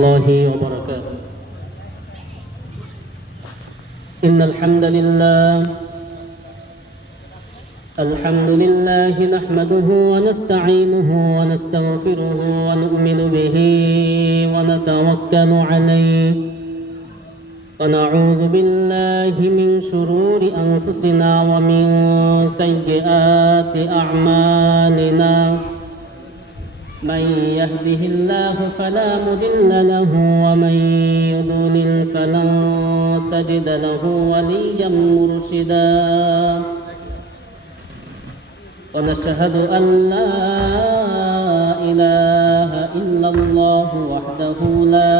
الله وبركاته. إن الحمد لله نحمده ونستعينه ونستغفره ونؤمن به ونتوكل عليه ونعوذ بالله من شرور أنفسنا ومن سيئات أعمالنا. من يهده الله فلا مضل له ومن يضلل فلن تجد له وليا مرشدا. ونشهد أن لا إله إلا الله وحده لا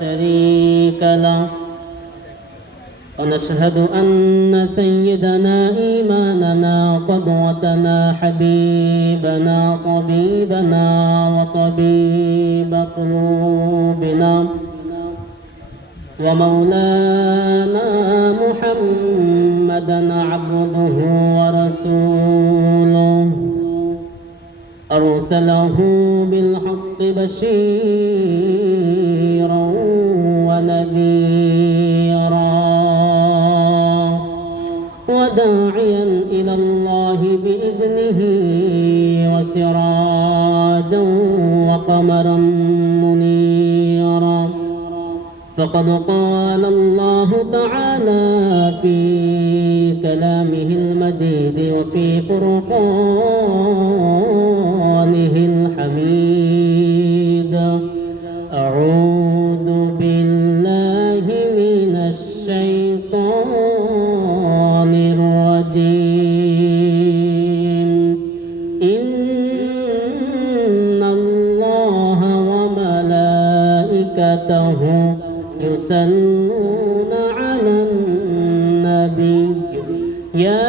شريك له. ونشهد أن سيدنا إيماننا قدوتنا حبيبنا طبيبنا وطبيب قلوبنا ومولانا محمدا عبده ورسوله أرسله بالحق بشيرا ونذيرا وداعيا إلى الله بإذنه وسراجا وقمرا منيرا. فقد قال الله تعالى في كلامه المجيد وفي فرقانه الحميد: أعوذ بالله من الشيطان الرجيم. إن الله وملائكته يصلون على النبي يا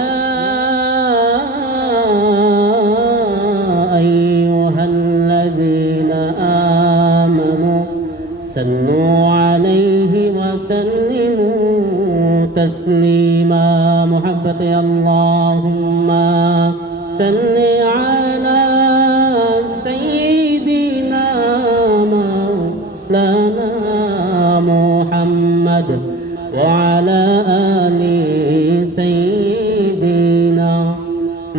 أيها الذين آمنوا صلوا عليه وسلموا تسليما. محبة اللهم صل على سيدنا مولانا محمد وعلى آل سيدنا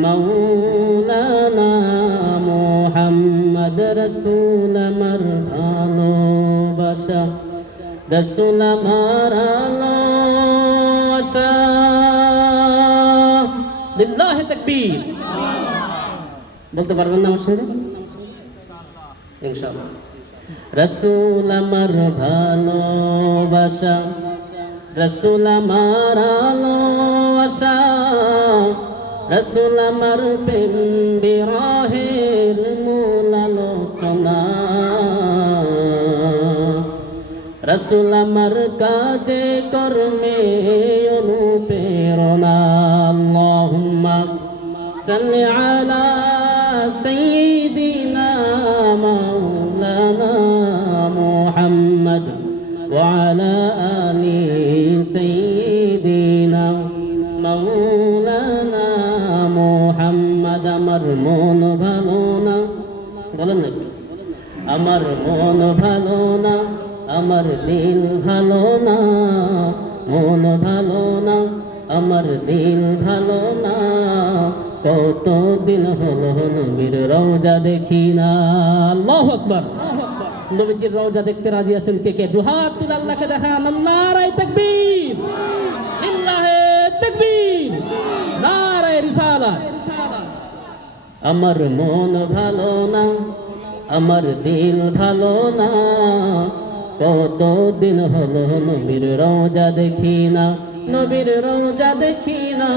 مولانا محمد رسول مرحلو بشا رسول مرحلو بشا. لله تكبير. বলতে পারবেন না আমার সঙ্গে ইনশাআল্লাহ? রসুল আমার ভালোবাসা, রসুল আমার আলোবাসা, রসুল আমার প্রেম বিরহের মূল আলোচনা, রসুল আমার কাজে কর্মে অনুপ্রেরণা। আল্লাহুম্মা সাল্লি আলা সাইয়্যিদিনা মাওলানা محمد وعلى آل سيدنا مولانا محمد. আমার মন ভালো না, বলেন না, আমার মন ভালো না, আমার দিল ভালো না, মন ভালো না, আমার দিল ভালো না, কতদিন হলো নবীর রওজা দেখি না। আল্লাহু আকবার। নবীজির রওজা দেখতে রাজি আছেন কে কে? দুহাত তুলে আল্লাহকে দেখান। নারায়ে তাকবীর, লিল্লাহি তাকবীর, নারায়ে রিসালাত। আমার মন ভালো না, আমার দিল ভালো না, কতদিন হলো নবীর রওজা দেখি না, নবীর রওজা দেখি না।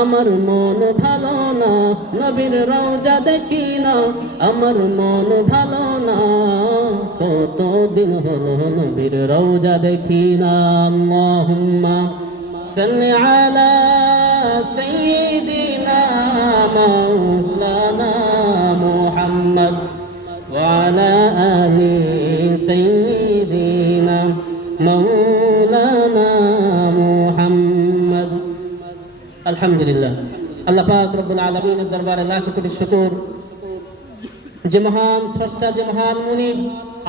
আমার মন ভালো না, নবীর রওজা দেখি না, আমার মন ভালো না, কতদিন হলো নবীর রওজা দেখি না। আল্লাহুম্মা সাল্লি আলা সাইয়্যিদিনা মাওলানা মুহাম্মদ ওয়া আলা আলি সাইয়্যিদিনা মাওলানা মুহাম্মদ। আলহামদুলিল্লাহ। আল্লাহ পাক রব্বুল আলামিনের দরবারে লাখ কোটি শুকর যে মহান স্রষ্টা, যে মহান মুনিব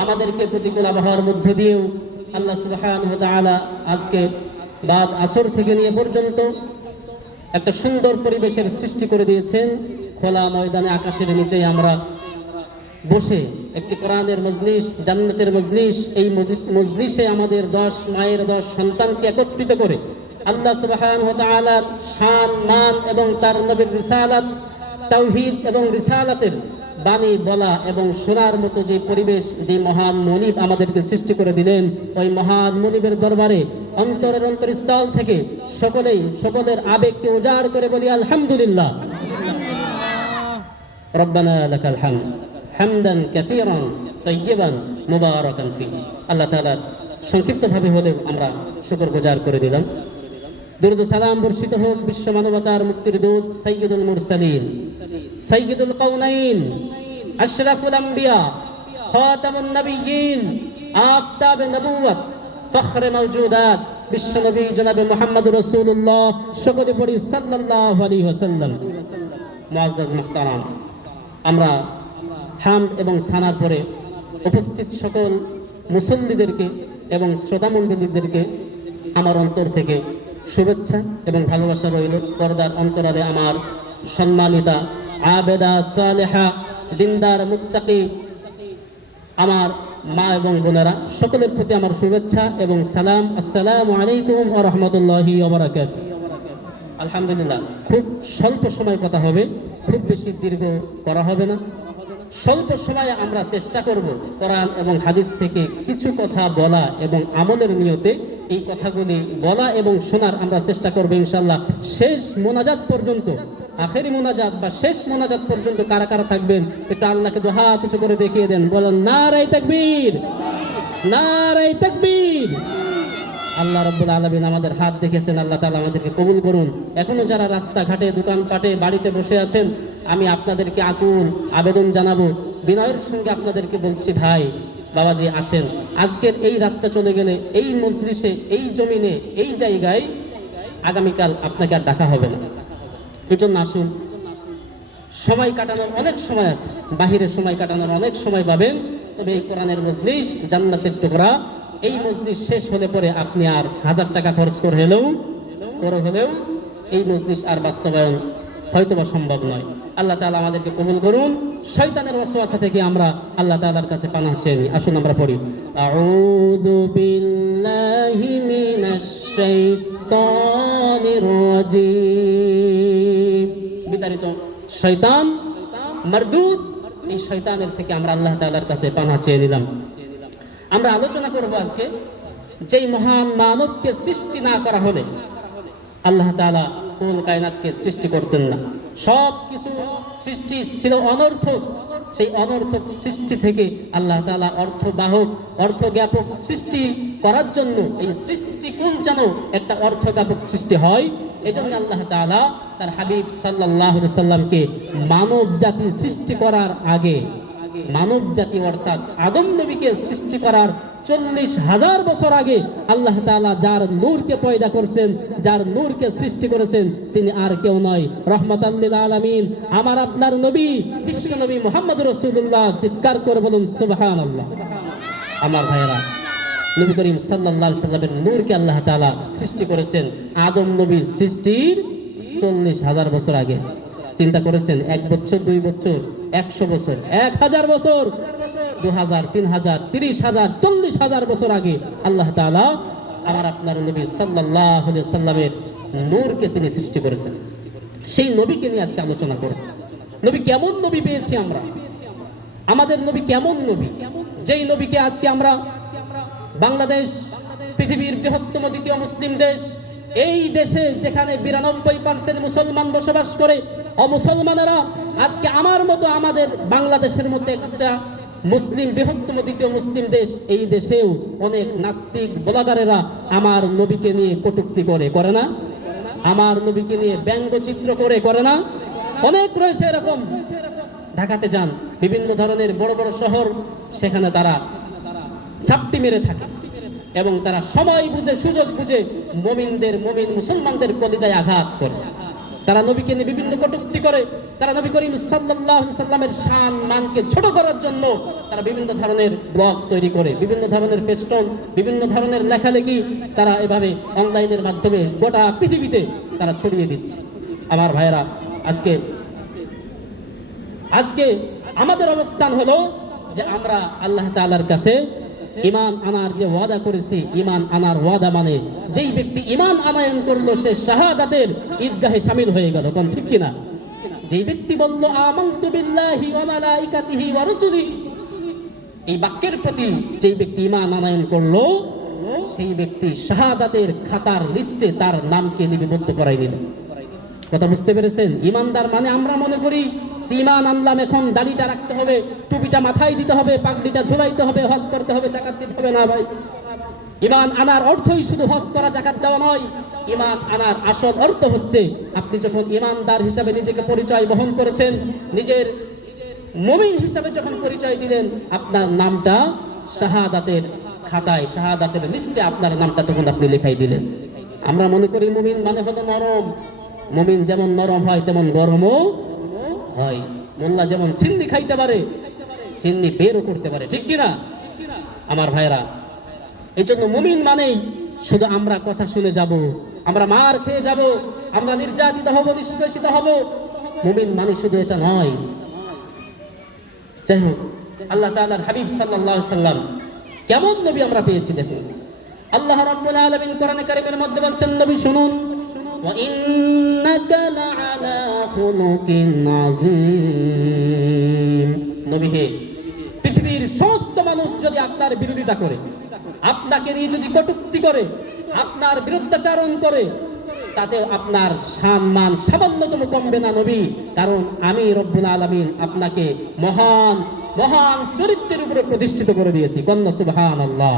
আমাদেরকে প্রতিকূল আবহাওয়ার মধ্য দিয়েও আল্লাহ সুবহানাহু ওয়া তাআলা আজকে বাদ আসর থেকে নিয়ে পর্যন্ত একটা সুন্দর পরিবেশের সৃষ্টি করে দিয়েছেন। খোলা ময়দানে আকাশের নিচে আমরা বসে একটি কোরআনের মজলিস, জান্নাতের মজলিস, এই মজলিসে আমাদের 10 মায়ের 10 সন্তানকে একত্রিত করে আল্লাহ সুবহানাহু ওয়া তাআলার শান, মান এবং তার নবীর রিসালাত, তাওহীদ এবং রিসালাতের বাণী বলা এবং শোনার মতো যে পরিবেশ, যে মহান মনিব আমাদেরকে সৃষ্টি করে দিলেন, ওই মহান মনিবের দরবারে অন্তরের অন্তরস্থল থেকে সকলের আবেগকে উজাড় করে বলি আলহামদুলিল্লাহ। রব্বানা লাকাল হামদ হামদান কাসীরান তাইয়িবান মুবারাকান ফীহি। আল্লাহ তাআলার সংক্ষিপ্তভাবে হলেও আমরা শুকরগুজার করে দিলাম। দুরূদ সালাম বর্ষিত হোক বিশ্ব মানবতার মুক্তির দূত সাইয়্যিদুল মুরসালিন, সাইয়্যিদুল কাউনাইন, আশরাফুল আম্বিয়া, খাতামুন নবিয়্যিন, আফতাবে নবুওয়াত, ফখরে মাওজুদাত, বিশ্বনবী জনাবে মুহাম্মদুর রাসূলুল্লাহ, সকলে পড়ি সাল্লাল্লাহু আলাইহি ওয়াসাল্লাম। মুআজ্জাজ মুহতারাম, আমরা হামদ এবং সানার পরে উপস্থিত সকল মুসল্লিদেরকে এবং শ্রোতামণ্ডলীদেরকে আমার অন্তর থেকে শুভেচ্ছা এবং ভালোবাসা রইল। পর্দার অন্তরালে আমার সম্মানিতা আবেদা সালেহা দিনদার মুত্তাকি আমার মা এবং বোনেরা, সকলের প্রতি আমার শুভেচ্ছা এবং সালাম। আসসালামু আলাইকুম ওয়া রাহমাতুল্লাহি ওয়া বারাকাতুহু। আলহামদুলিল্লাহ, খুব স্বল্প সময় কথা হবে, খুব বেশি দীর্ঘ করা হবে না। স্বল্প সময়ে আমরা চেষ্টা করব কোরআন এবং হাদিস থেকে কিছু কথা বলা এবং আমলের নিয়তে এই কথাগুলি বলা এবং শোনার আমরা চেষ্টা করব ইনশাআল্লাহ। শেষ মোনাজাত পর্যন্ত, আখেরি মোনাজাত বা শেষ মোনাজাত পর্যন্ত কারা কারা থাকবেন এটা আল্লাহকে দুহাত উঁচু করে দেখিয়ে দেন, বলেন নারায়ে তাকবীর, নারায়ে তাকবীর। আল্লাহ রাব্বুল আলামিন আমাদের হাত দেখেছেন, আল্লাহ তাআলা আমাদেরকে কবুল করুন। এখনো যারা রাস্তাঘাটে, দোকানপাটে, বাড়িতে বসে আছেন, আমি আপনাদেরকে আকুল আবেদন জানাবো, বিনয়ের সঙ্গে আপনাদেরকে বলছি, ভাই বাবাজি আসেন। আজকের এই রাতটা চলে গেলে এই মজলিসে, এই জমিনে, এই জায়গায় আগামীকাল আপনাকে আর ডাকা হবে না। এই জন্য আসুন, সময় কাটানোর অনেক সময় আছে, বাহিরে সময় কাটানোর অনেক সময় পাবেন, তবে এই কোরআনের মজলিস, জান্নাতের টুকরা, এই মজলিস শেষ হলে পরে আপনি আর 1000 টাকা খরচ করে হলেও এই মজলিস আর বাস্তবায়ন হয়তোবা সম্ভব নয়। আল্লাহ তাআলা আমাদেরকে কবুল করুন। শয়তানের ওয়াসওয়াসা থেকে আমরা আল্লাহ তাআলার কাছে পানাহ চেয়ে নিই। আসুন আমরা পড়ি, আউযু বিল্লাহি মিনাশ শাইতানির রাজীম। বিতাড়িত শয়তান, মারদুদ, এই শয়তানের থেকে আমরা আল্লাহ তাআলার কাছে পানাহ চেয়ে নিলাম। আমরা আলোচনা করব আজকে, যেই মহান মানবকে সৃষ্টি না করা হলে আল্লাহ তাআলা কুল কায়নাতকে সৃষ্টি করতেন না। সব কিছু সৃষ্টি ছিল অনর্থক, সেই অনর্থক সৃষ্টি থেকে আল্লাহ তাআলা অর্থবাহক, অর্থজ্ঞাপক সৃষ্টি করার জন্য এই সৃষ্টিকুল যেন একটা অর্থজ্ঞাপক সৃষ্টি হয়, এজন্য আল্লাহ তাআলা তার হাবিব সাল্লাল্লাহু আলাইহি সাল্লামকে মানব জাতি সৃষ্টি করার আগে, মানব জাতি অর্থাৎ আদম নবীকে সৃষ্টি করার 40,000 বছর আগে আল্লাহ তাআলা যার নূরকে পয়দা করছেন, যার নূরকে সৃষ্টি করেছেন, তিনি আর কেউ নয়, রাহমাতাল লিল আলামিন, আমার আপনার নবী, বিশ্ব নবী মুহাম্মদুর রাসূলুল্লাহ। চিৎকার করে বলুন সুবহানাল্লাহ। আমার ভাইয়েরা, নবী করিম সাল্লাল্লাহু আলাইহি সাল্লামের নূরকে আল্লাহ তাআলা সৃষ্টি করেছেন আদম নবীর সৃষ্টির 40,000 বছর আগে। চিন্তা করেছেন, 1 বছর, 2 বছর, 100 বছর, 1000 বছর, 2000, 3000, 30,000, 40,000 বছর আগে আল্লাহ তাআলা আমার আপনার নবী সাল্লাল্লাহু আলাইহি সাল্লামের নূরকে তিনি সৃষ্টি করেছেন। সেই নবীকে নিয়ে আজকে আলোচনা করব। নবী কেমন নবী পেয়েছি আমরা, আমাদের নবী কেমন নবী, যেই নবীকে আজকে আমরা বাংলাদেশ পৃথিবীর বৃহত্তম দ্বিতীয় মুসলিম দেশ, এই দেশে যেখানে 92% মুসলমান বসবাস করে, অমুসলমানেরা আজকে আমার মতো আমাদের বাংলাদেশের মতো একটা মুসলিম বৃহত্তম দ্বিতীয় মুসলিম দেশ, এই দেশেও অনেক নাস্তিক ব্লগারেরা আমার নবীকে নিয়ে কটূক্তি করে না? আমার নবীকে নিয়ে ব্যঙ্গচিত্র করে না? অনেক রয়েছে এরকম। ঢাকাতে যান, বিভিন্ন ধরনের বড় বড় শহর, সেখানে তারা ঝাপটি মেরে থাকে এবং তারা সময় বুঝে, সুযোগ বুঝে মুমিন মুসলমানদের কলিজায় আঘাত করে। তারা নবীকে নিয়ে বিভিন্ন কটূক্তি করে, তারা নবী করিম সাল্লাল্লাহু আলাইহি সাল্লামের শান মানকে ছোট করার জন্য তারা বিভিন্ন ধরনের ব্লগ তৈরি করে, বিভিন্ন ধরনের ফেস্টন, বিভিন্ন ধরনের লেখালেখি তারা এভাবে অনলাইনের মাধ্যমে গোটা পৃথিবীতে তারা ছড়িয়ে দিচ্ছে। আমার ভাইয়েরা, আজকে আমাদের অবস্থান হলো যে আমরা আল্লাহ তাআলার কাছে ঈমান আনার যে ওয়াদা করেছি, ঈমান আনার ওয়াদা মানে যেই ব্যক্তি ঈমান আনয়ন করলো সে শাহাদাতের ঈদগাহে শামিল হয়ে গেল। কোন ঠিক কিনা? যেই ব্যক্তি বলল আমানতু বিল্লাহি ওয়া মালাইকাতিহি ওয়া রাসূলিহি, এই বাক্যের প্রতি যেই ব্যক্তি ঈমান আনয়ন করলো সেই ব্যক্তি শাহাদাতের খাতার লিস্টে তার নামকে লিপিবদ্ধ করাই নিল। কথা বুঝতে পেরেছেন? ঈমানদার মানে আমরা মনে করি যে ঈমান আনলাম, এখন দাড়িটা রাখতে হবে, টুপিটা মাথায় দিতে হবে, পাগড়িটা ঝুলাইতে হবে, হজ করতে হবে, যাকাত দিতে হবে। না ভাই, ঈমান আনার অর্থই শুধু হজ করা, যাকাত দেওয়া নয়। ঈমান আনার আসল অর্থ হচ্ছে আপনি যখন ঈমানদার হিসাবে নিজেকে পরিচয় বহন করেছেন, নিজের মুমিন হিসাবে যখন পরিচয় দিলেন, আপনার নামটা শাহাদাতের খাতায়, শাহাদাতের লিস্টে আপনার নামটা তখন আপনি লেখাই দিলেন। আমরা মনে করি মুমিন মানে হলো নরম, মুমিন যেমন নরম হয় তেমন গরমও হয়। মোল্লা যেমন সিন্নি খাইতে পারে, সিন্নি বেরও করতে পারে, ঠিক কিনা? আমার ভাইরা, এই জন্য মুমিন মানেই শুধু আমরা কথা শুনে যাব, আমরা মার খেয়ে যাব, আমরা নির্যাতিত হব, নিষ্পেষিত হব। মুমিন মানে শুধু এটা নয়। যাই হোক, আল্লাহ তাআলার হাবিব সাল্লাল্লাহু আলাইহি সাল্লাম কেমন নবী আমরা পেয়েছি দেখুন। আল্লাহ রাব্বুল আলামিন কোরআনে কারীমের মধ্যে বলছেন, নবী শুনুন, ওয়া ইন্নাকা লাআলা খুলুকিন আযীম। নবী হে, পৃথিবীর সমস্ত মানুষ যদি আপনার বিরোধিতা করে, আপনাকে নিয়ে যদি কটূক্তি করে, আপনার বিরুদ্ধাচারণ করে, তাতে আপনার সম্মান সামান্যতম কমবে না নবী, কারণ আমি রব্বুল আলামিন আপনাকে মহান মহান চরিত্রের উপরে প্রতিষ্ঠিত করে দিয়েছি। কন্যা সুবহানাল্লাহ।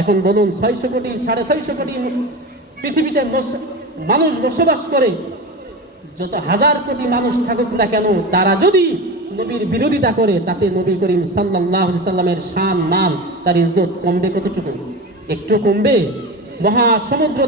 এখন বলুন, 600 কোটি 650 কোটি পৃথিবীতে মানুষ বসবাস করে, যত হাজার কোটি মানুষ থাকুক না কেন, তারা যদি নবীর বিরোধিতা করে, তাতে নবী করিম সাল্লাল্লাহু আলাইহি সাল্লামের শান মান, তার ইজ্জত কমবে কতটুকু? একটু কমবে? মহাসমুদ্র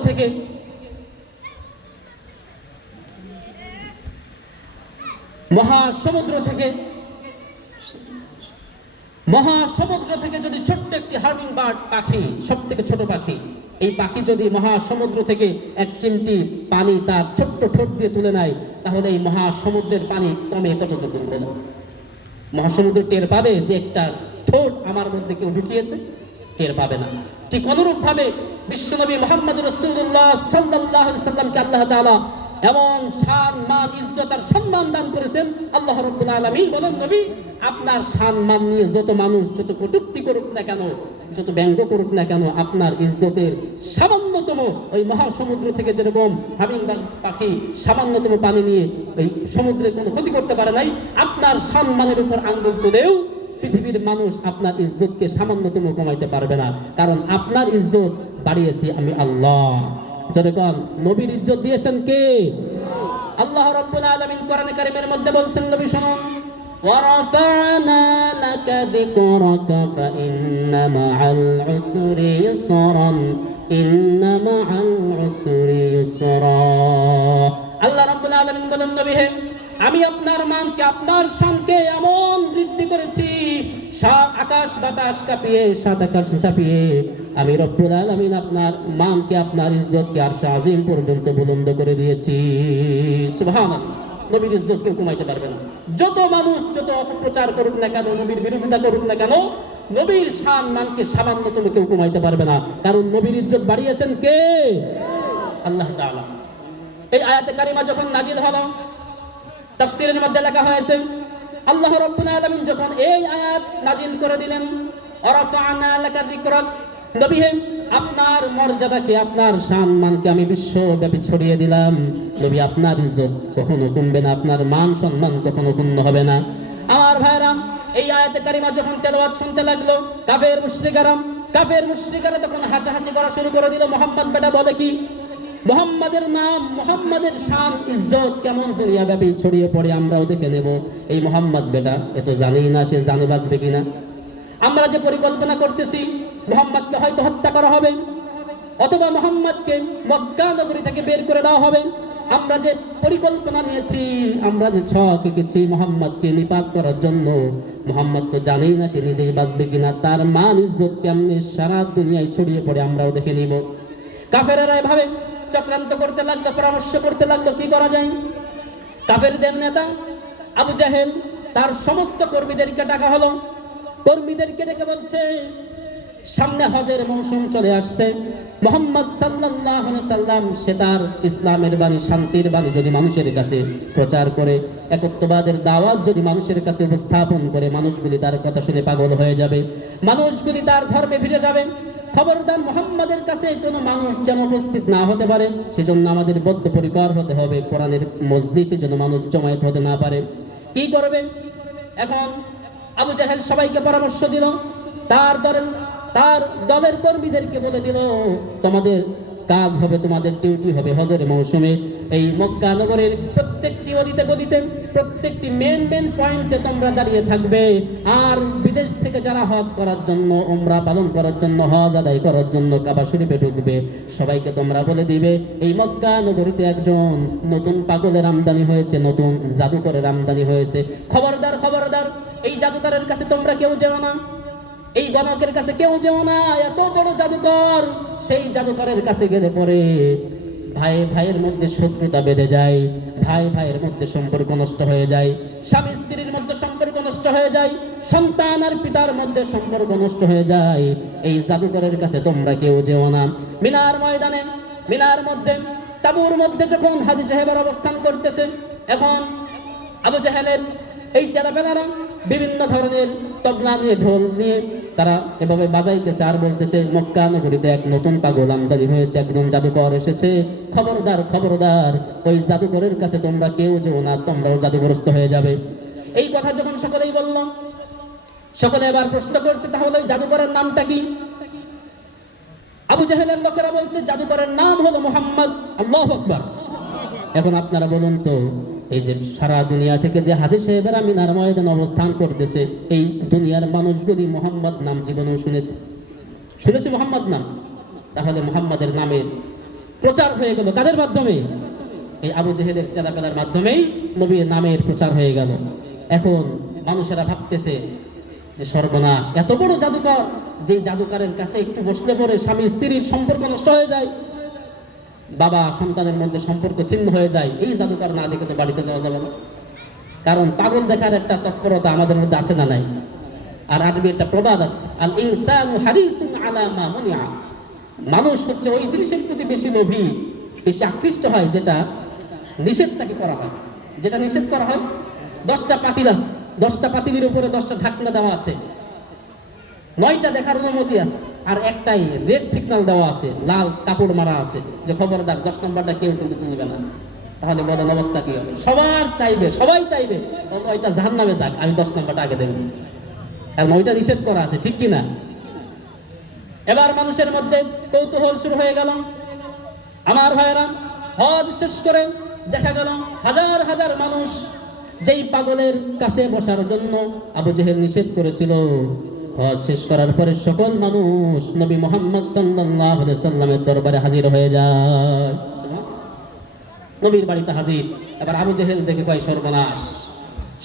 থেকে যদি ছোট্ট একটি হার্মিং বার্ড পাখি, সব থেকে ছোট পাখি, এই পাখি যদি মহাসমুদ্র থেকে এক চিমটি পানি তার ছোট্ট ঠোঁট দিয়ে তুলে নেয়, তাহলে এই মহাসমুদ্রের পানি কমে কতটুকু? মহাসমুদ্র টের পাবে যে একটা ঠোঁট আমার মধ্যে কেউ ঢুকিয়েছে? টের পাবে না। ঠিক অনুরূপ ভাবে বিশ্বনবী মুহাম্মদুর রাসূলুল্লাহ সাল্লাল্লাহু আলাইহি সাল্লামকে আল্লাহ তাআলা এমন শান মান ইজ্জত আর সম্মান দান করেছেন। আল্লাহ রাব্বুল আলামিন বলেন, নবী আপনার শান মান নিয়ে যত মানুষ যত কটূক্তি করুক না কেন, যত ব্যঙ্গ করুক না কেন, আপনার ইজ্জতের সামান্যতম ওই মহাসমুদ্র থেকে যেরকম হামিং পাখি সামান্যতম পানি নিয়ে ওই সমুদ্রে কোনো ক্ষতি করতে পারে নাই, আপনার সম্মানের উপর আঙ্গুল তুলেও পৃথিবীর মানুষ আপনার ইজ্জতকে সামান্যতম কমাইতে পারবে না, কারণ আপনার ইজ্জত বাড়িয়েছি আমি আল্লাহ। যেরকম নবীর ইজ্জত দিয়েছেন কে? আল্লাহ রাব্বুল আলামিন কোরআনে কারীমের মধ্যে বলছেন, নবী শুনুন, ওয়ারাফা'না লাকা যিকরাকা ফাইন্না মা'আল উসরি ইউসরান, ইন্না মা'আল উসরি ইউসরা। আল্লাহ রাব্বুল আলামিন বলেন, নবী হে, আমি আপনার মানকে, আপনার শানকে এমন বৃদ্ধি করেছি, সাত আকাশ বাতাস কাঁপিয়ে, সাত আকাশ চাপিয়ে আমি রব্বুল আলামিন আপনার মানকে, আপনার ইজ্জতকে আরশে আজিম পর্যন্ত বুলন্দ করে দিয়েছি। সুবহানাল্লাহ। নবীর ইজ্জত কেউ কমাইতে পারবে না। যত মানুষ যত অপপ্রচার করুক না কেন, নবীর বিরোধিতা করুক না কেন, নবীর শান মানকে সামান্যতম কেউ কমাইতে পারবে না, কারণ নবীর ইজ্জত বাড়িয়েছেন কে? আল্লাহ তাআলা। এই আয়াতে কারিমা যখন নাজিল হলো, তাফসীরের মধ্যে লেখা হয়েছে, আল্লাহ রাব্বুল আলামিন যখন এই আয়াত নাজিল করে দিলেন, ওয়ারাফা'না লাকা যিকরাক, নবী হে, আপনার মর্যাদাকে, আপনার সম্মানকে আমি বিশ্বব্যাপী ছড়িয়ে দিলাম। নবী আপনার ইজ্জত কখনো কমবে না, আপনার মান সম্মান কখনো ক্ষুণ্ণ হবে না। আমার ভাইরা, এই আয়াতে কারিমা যখন তেলাওয়াত শুনতে লাগলো, কাফের মুশরিকরা তখন হাসাহাসি করা শুরু করে দিল। মুহাম্মদ বেটা বলে কি? মুহাম্মাদের নাম, মুহাম্মাদের শান ইজ্জত কেমন দুনিয়াব্যাপী ছড়িয়ে পড়ে আমরাও দেখে নেব। এই মুহাম্মদ বেটা এ তো জানেই না সে জানে বাঁচবে কিনা। আমরা যে পরিকল্পনা করতেছি, মুহাম্মদকে হয়তো হত্যা করা হবে, অথবা মুহাম্মদকে মক্কা নগরী থেকে বের করে দেওয়া হবে, আমরা যে পরিকল্পনা নিয়েছি, আমরা যে ছক এঁকেছি মুহাম্মদকে নিপাত করার জন্য, মুহাম্মদ তো জানেই না সে নিজেই বাঁচবে কিনা, তার মান ইজ্জত কেমনে সারা দুনিয়ায় ছড়িয়ে পড়ে আমরাও দেখে নিব। কাফেরেরা এভাবে চক্রান্ত করতে লাগলো, পরামর্শ করতে লাগলো কি করা যায়। কাফেরদের নেতা আবু জাহেল তার সমস্ত কর্মীদেরকে ডাকা হলো, কর্মীদেরকে ডেকে বলছে সামনে হজের মৌসুম চলে আসছে, মুহাম্মদ সাল্লাল্লাহু আলাইহি সাল্লাম সে তার ইসলামের বাণী, শান্তির বাণী যদি মানুষের কাছে প্রচার করে, একত্ববাদের দাওয়াত যদি মানুষের কাছে উপস্থাপন করে, মানুষগুলি তার কথা শুনে পাগল হয়ে যাবে, মানুষগুলি তার ধর্মে ফিরে যাবে। খবরদার মুহাম্মাদের কাছে কোনো মানুষ যেন উপস্থিত না হতে পারে, সেজন্য আমাদের বদ্ধপরিকর হতে হবে, কোরআনের মজলিসে যেন মানুষ জমায়েত হতে না পারে। কি করবে এখন? আবু জাহেল সবাইকে পরামর্শ দিল, তার দলের কর্মীদেরকে বলে দিল, তোমাদের কাজ হবে, তোমাদের ডিউটি হবে হজের মৌসুমে এই মক্কা নগরের প্রত্যেকটি অলিতে গলিতে, প্রত্যেকটি মেন পয়েন্টে তোমরা দাঁড়িয়ে থাকবে। আর বিদেশ থেকে যারা হজ করার জন্য, উমরা পালন করার জন্য, হজ আদায় করার জন্য কাবা শরীফে ঢুকবে, সবাইকে তোমরা বলে দিবে এই মক্কা নগরীতে একজন নতুন পাগলের আমদানি হয়েছে, নতুন জাদুকরের আমদানি হয়েছে। খবরদার খবরদার, এই জাদুকরের কাছে তোমরা কেউ যেও না, এই গণকের কাছে কেউ যেও না, এত বড় জাদুকর। সেই জাদুকরের কাছে গেলে পরে ভাই ভাইয়ের মধ্যে শত্রুতা বেঁধে যায়, ভাই ভাইয়ের মধ্যে সম্পর্ক নষ্ট হয়ে যায়, স্বামী স্ত্রীর মধ্যে সম্পর্ক নষ্ট হয়ে যায়, সন্তান আর পিতার মধ্যে সম্পর্ক নষ্ট হয়ে যায়। এই জাদুকরের কাছে তোমরা কেউ যেও না। মিনার ময়দানে, মিনার মধ্যে, তাবুর মধ্যে যখন হাজী সাহেবের অবস্থান করতেছে, এখন আবু জাহেলের এই চেলাপেলারা বিভিন্ন ধরনের তবলা নিয়ে, ঢোল নিয়ে তারা এভাবে বাজাইতেছে আর বলতেছে মক্কা নগরীতে এক নতুন পাগল আমদানি হয়েছে, একজন জাদুকর এসেছে, খবরদার খবরদার, ওই জাদুকরের কাছে তোমরা কেউ যেও না, তোমরাও জাদুগ্রস্ত হয়ে যাবে। এই কথা যখন সকলেই বলল, সকলে এবার প্রশ্ন করছে তাহলে ওই জাদুকরের নামটা কি? আবু জাহেলের লোকেরা বলছে জাদুকরের নাম হলো মুহাম্মদ। আল্লাহু আকবার। এখন আপনারা বলুন তো, এই যে সারা দুনিয়া থেকে যে হাজী সাহেবেরা মিনার ময়দানে অবস্থান করতেছে, এই দুনিয়ার মানুষগুলি মোহাম্মদ নাম জীবনেও শুনেছে মোহাম্মদ নাম। তাহলে মোহাম্মদের নামের প্রচার হয়ে গেল কাদের মাধ্যমে? এই আবু জেহেলের চেলাপেলার মাধ্যমেই নবীর নামের প্রচার হয়ে গেল। এখন মানুষেরা ভাবতেছে যে সর্বনাশ, এত বড় জাদুকর, যে জাদুকরের কাছে একটু বসলে পরে স্বামী স্ত্রীর সম্পর্ক নষ্ট হয়ে যায়, বাবা সন্তানের মধ্যে সম্পর্ক ছিন্ন হয়ে যায়, এই জাদুকর না দেখে তো বাড়িতে যাওয়া যাবে না। কারণ পাগল দেখার একটা তৎপরতা আমাদের মধ্যে আছে না নাই? আর আরবি একটা প্রবাদ আছে, আল ইনসানু হারিসুন আলা মা মুনিআ, মানুষ হচ্ছে ওই জিনিসের প্রতি বেশি লোভী, বেশি আকৃষ্ট হয় যেটা নিষেধ তাকে করা হয়। যেটা নিষেধ করা হয়, 10টা পাতিল আছে, 10টা পাতিলের উপরে 10টা ঢাকনা দেওয়া আছে, 9টা দেখার অনুমতি আছে, আর একটাই রেড সিগন্যাল দেওয়া আছে, লাল কাপড় মারা আছে যে খবরদার 10 নম্বরটা কেউ কিন্তু তুলবে না। তাহলে বলেন অবস্থা কি হবে? সবাই চাইবে ওইটা জাহান্নামে যাক, আমি 10 নম্বরটা আগে দেব, কারণ ওইটা নিষেধ করা আছে, ঠিক কিনা? এবার মানুষের মধ্যে কৌতূহল শুরু হয়ে গেল। আমার ভাইয়েরা, হজ শেষ করে দেখা গেল হাজার হাজার মানুষ যেই পাগলের কাছে বসার জন্য আবু জেহেল নিষেধ করেছিল, হজ শেষ করার পরে সকল মানুষ নবী মুহাম্মদ সাল্লাল্লাহু আলাইহি সাল্লামের দরবারে হাজির হয়ে যায়। নবীর বাড়িতে হাজির। এবার আবু জেহেল দেখে কয় সর্বনাশ,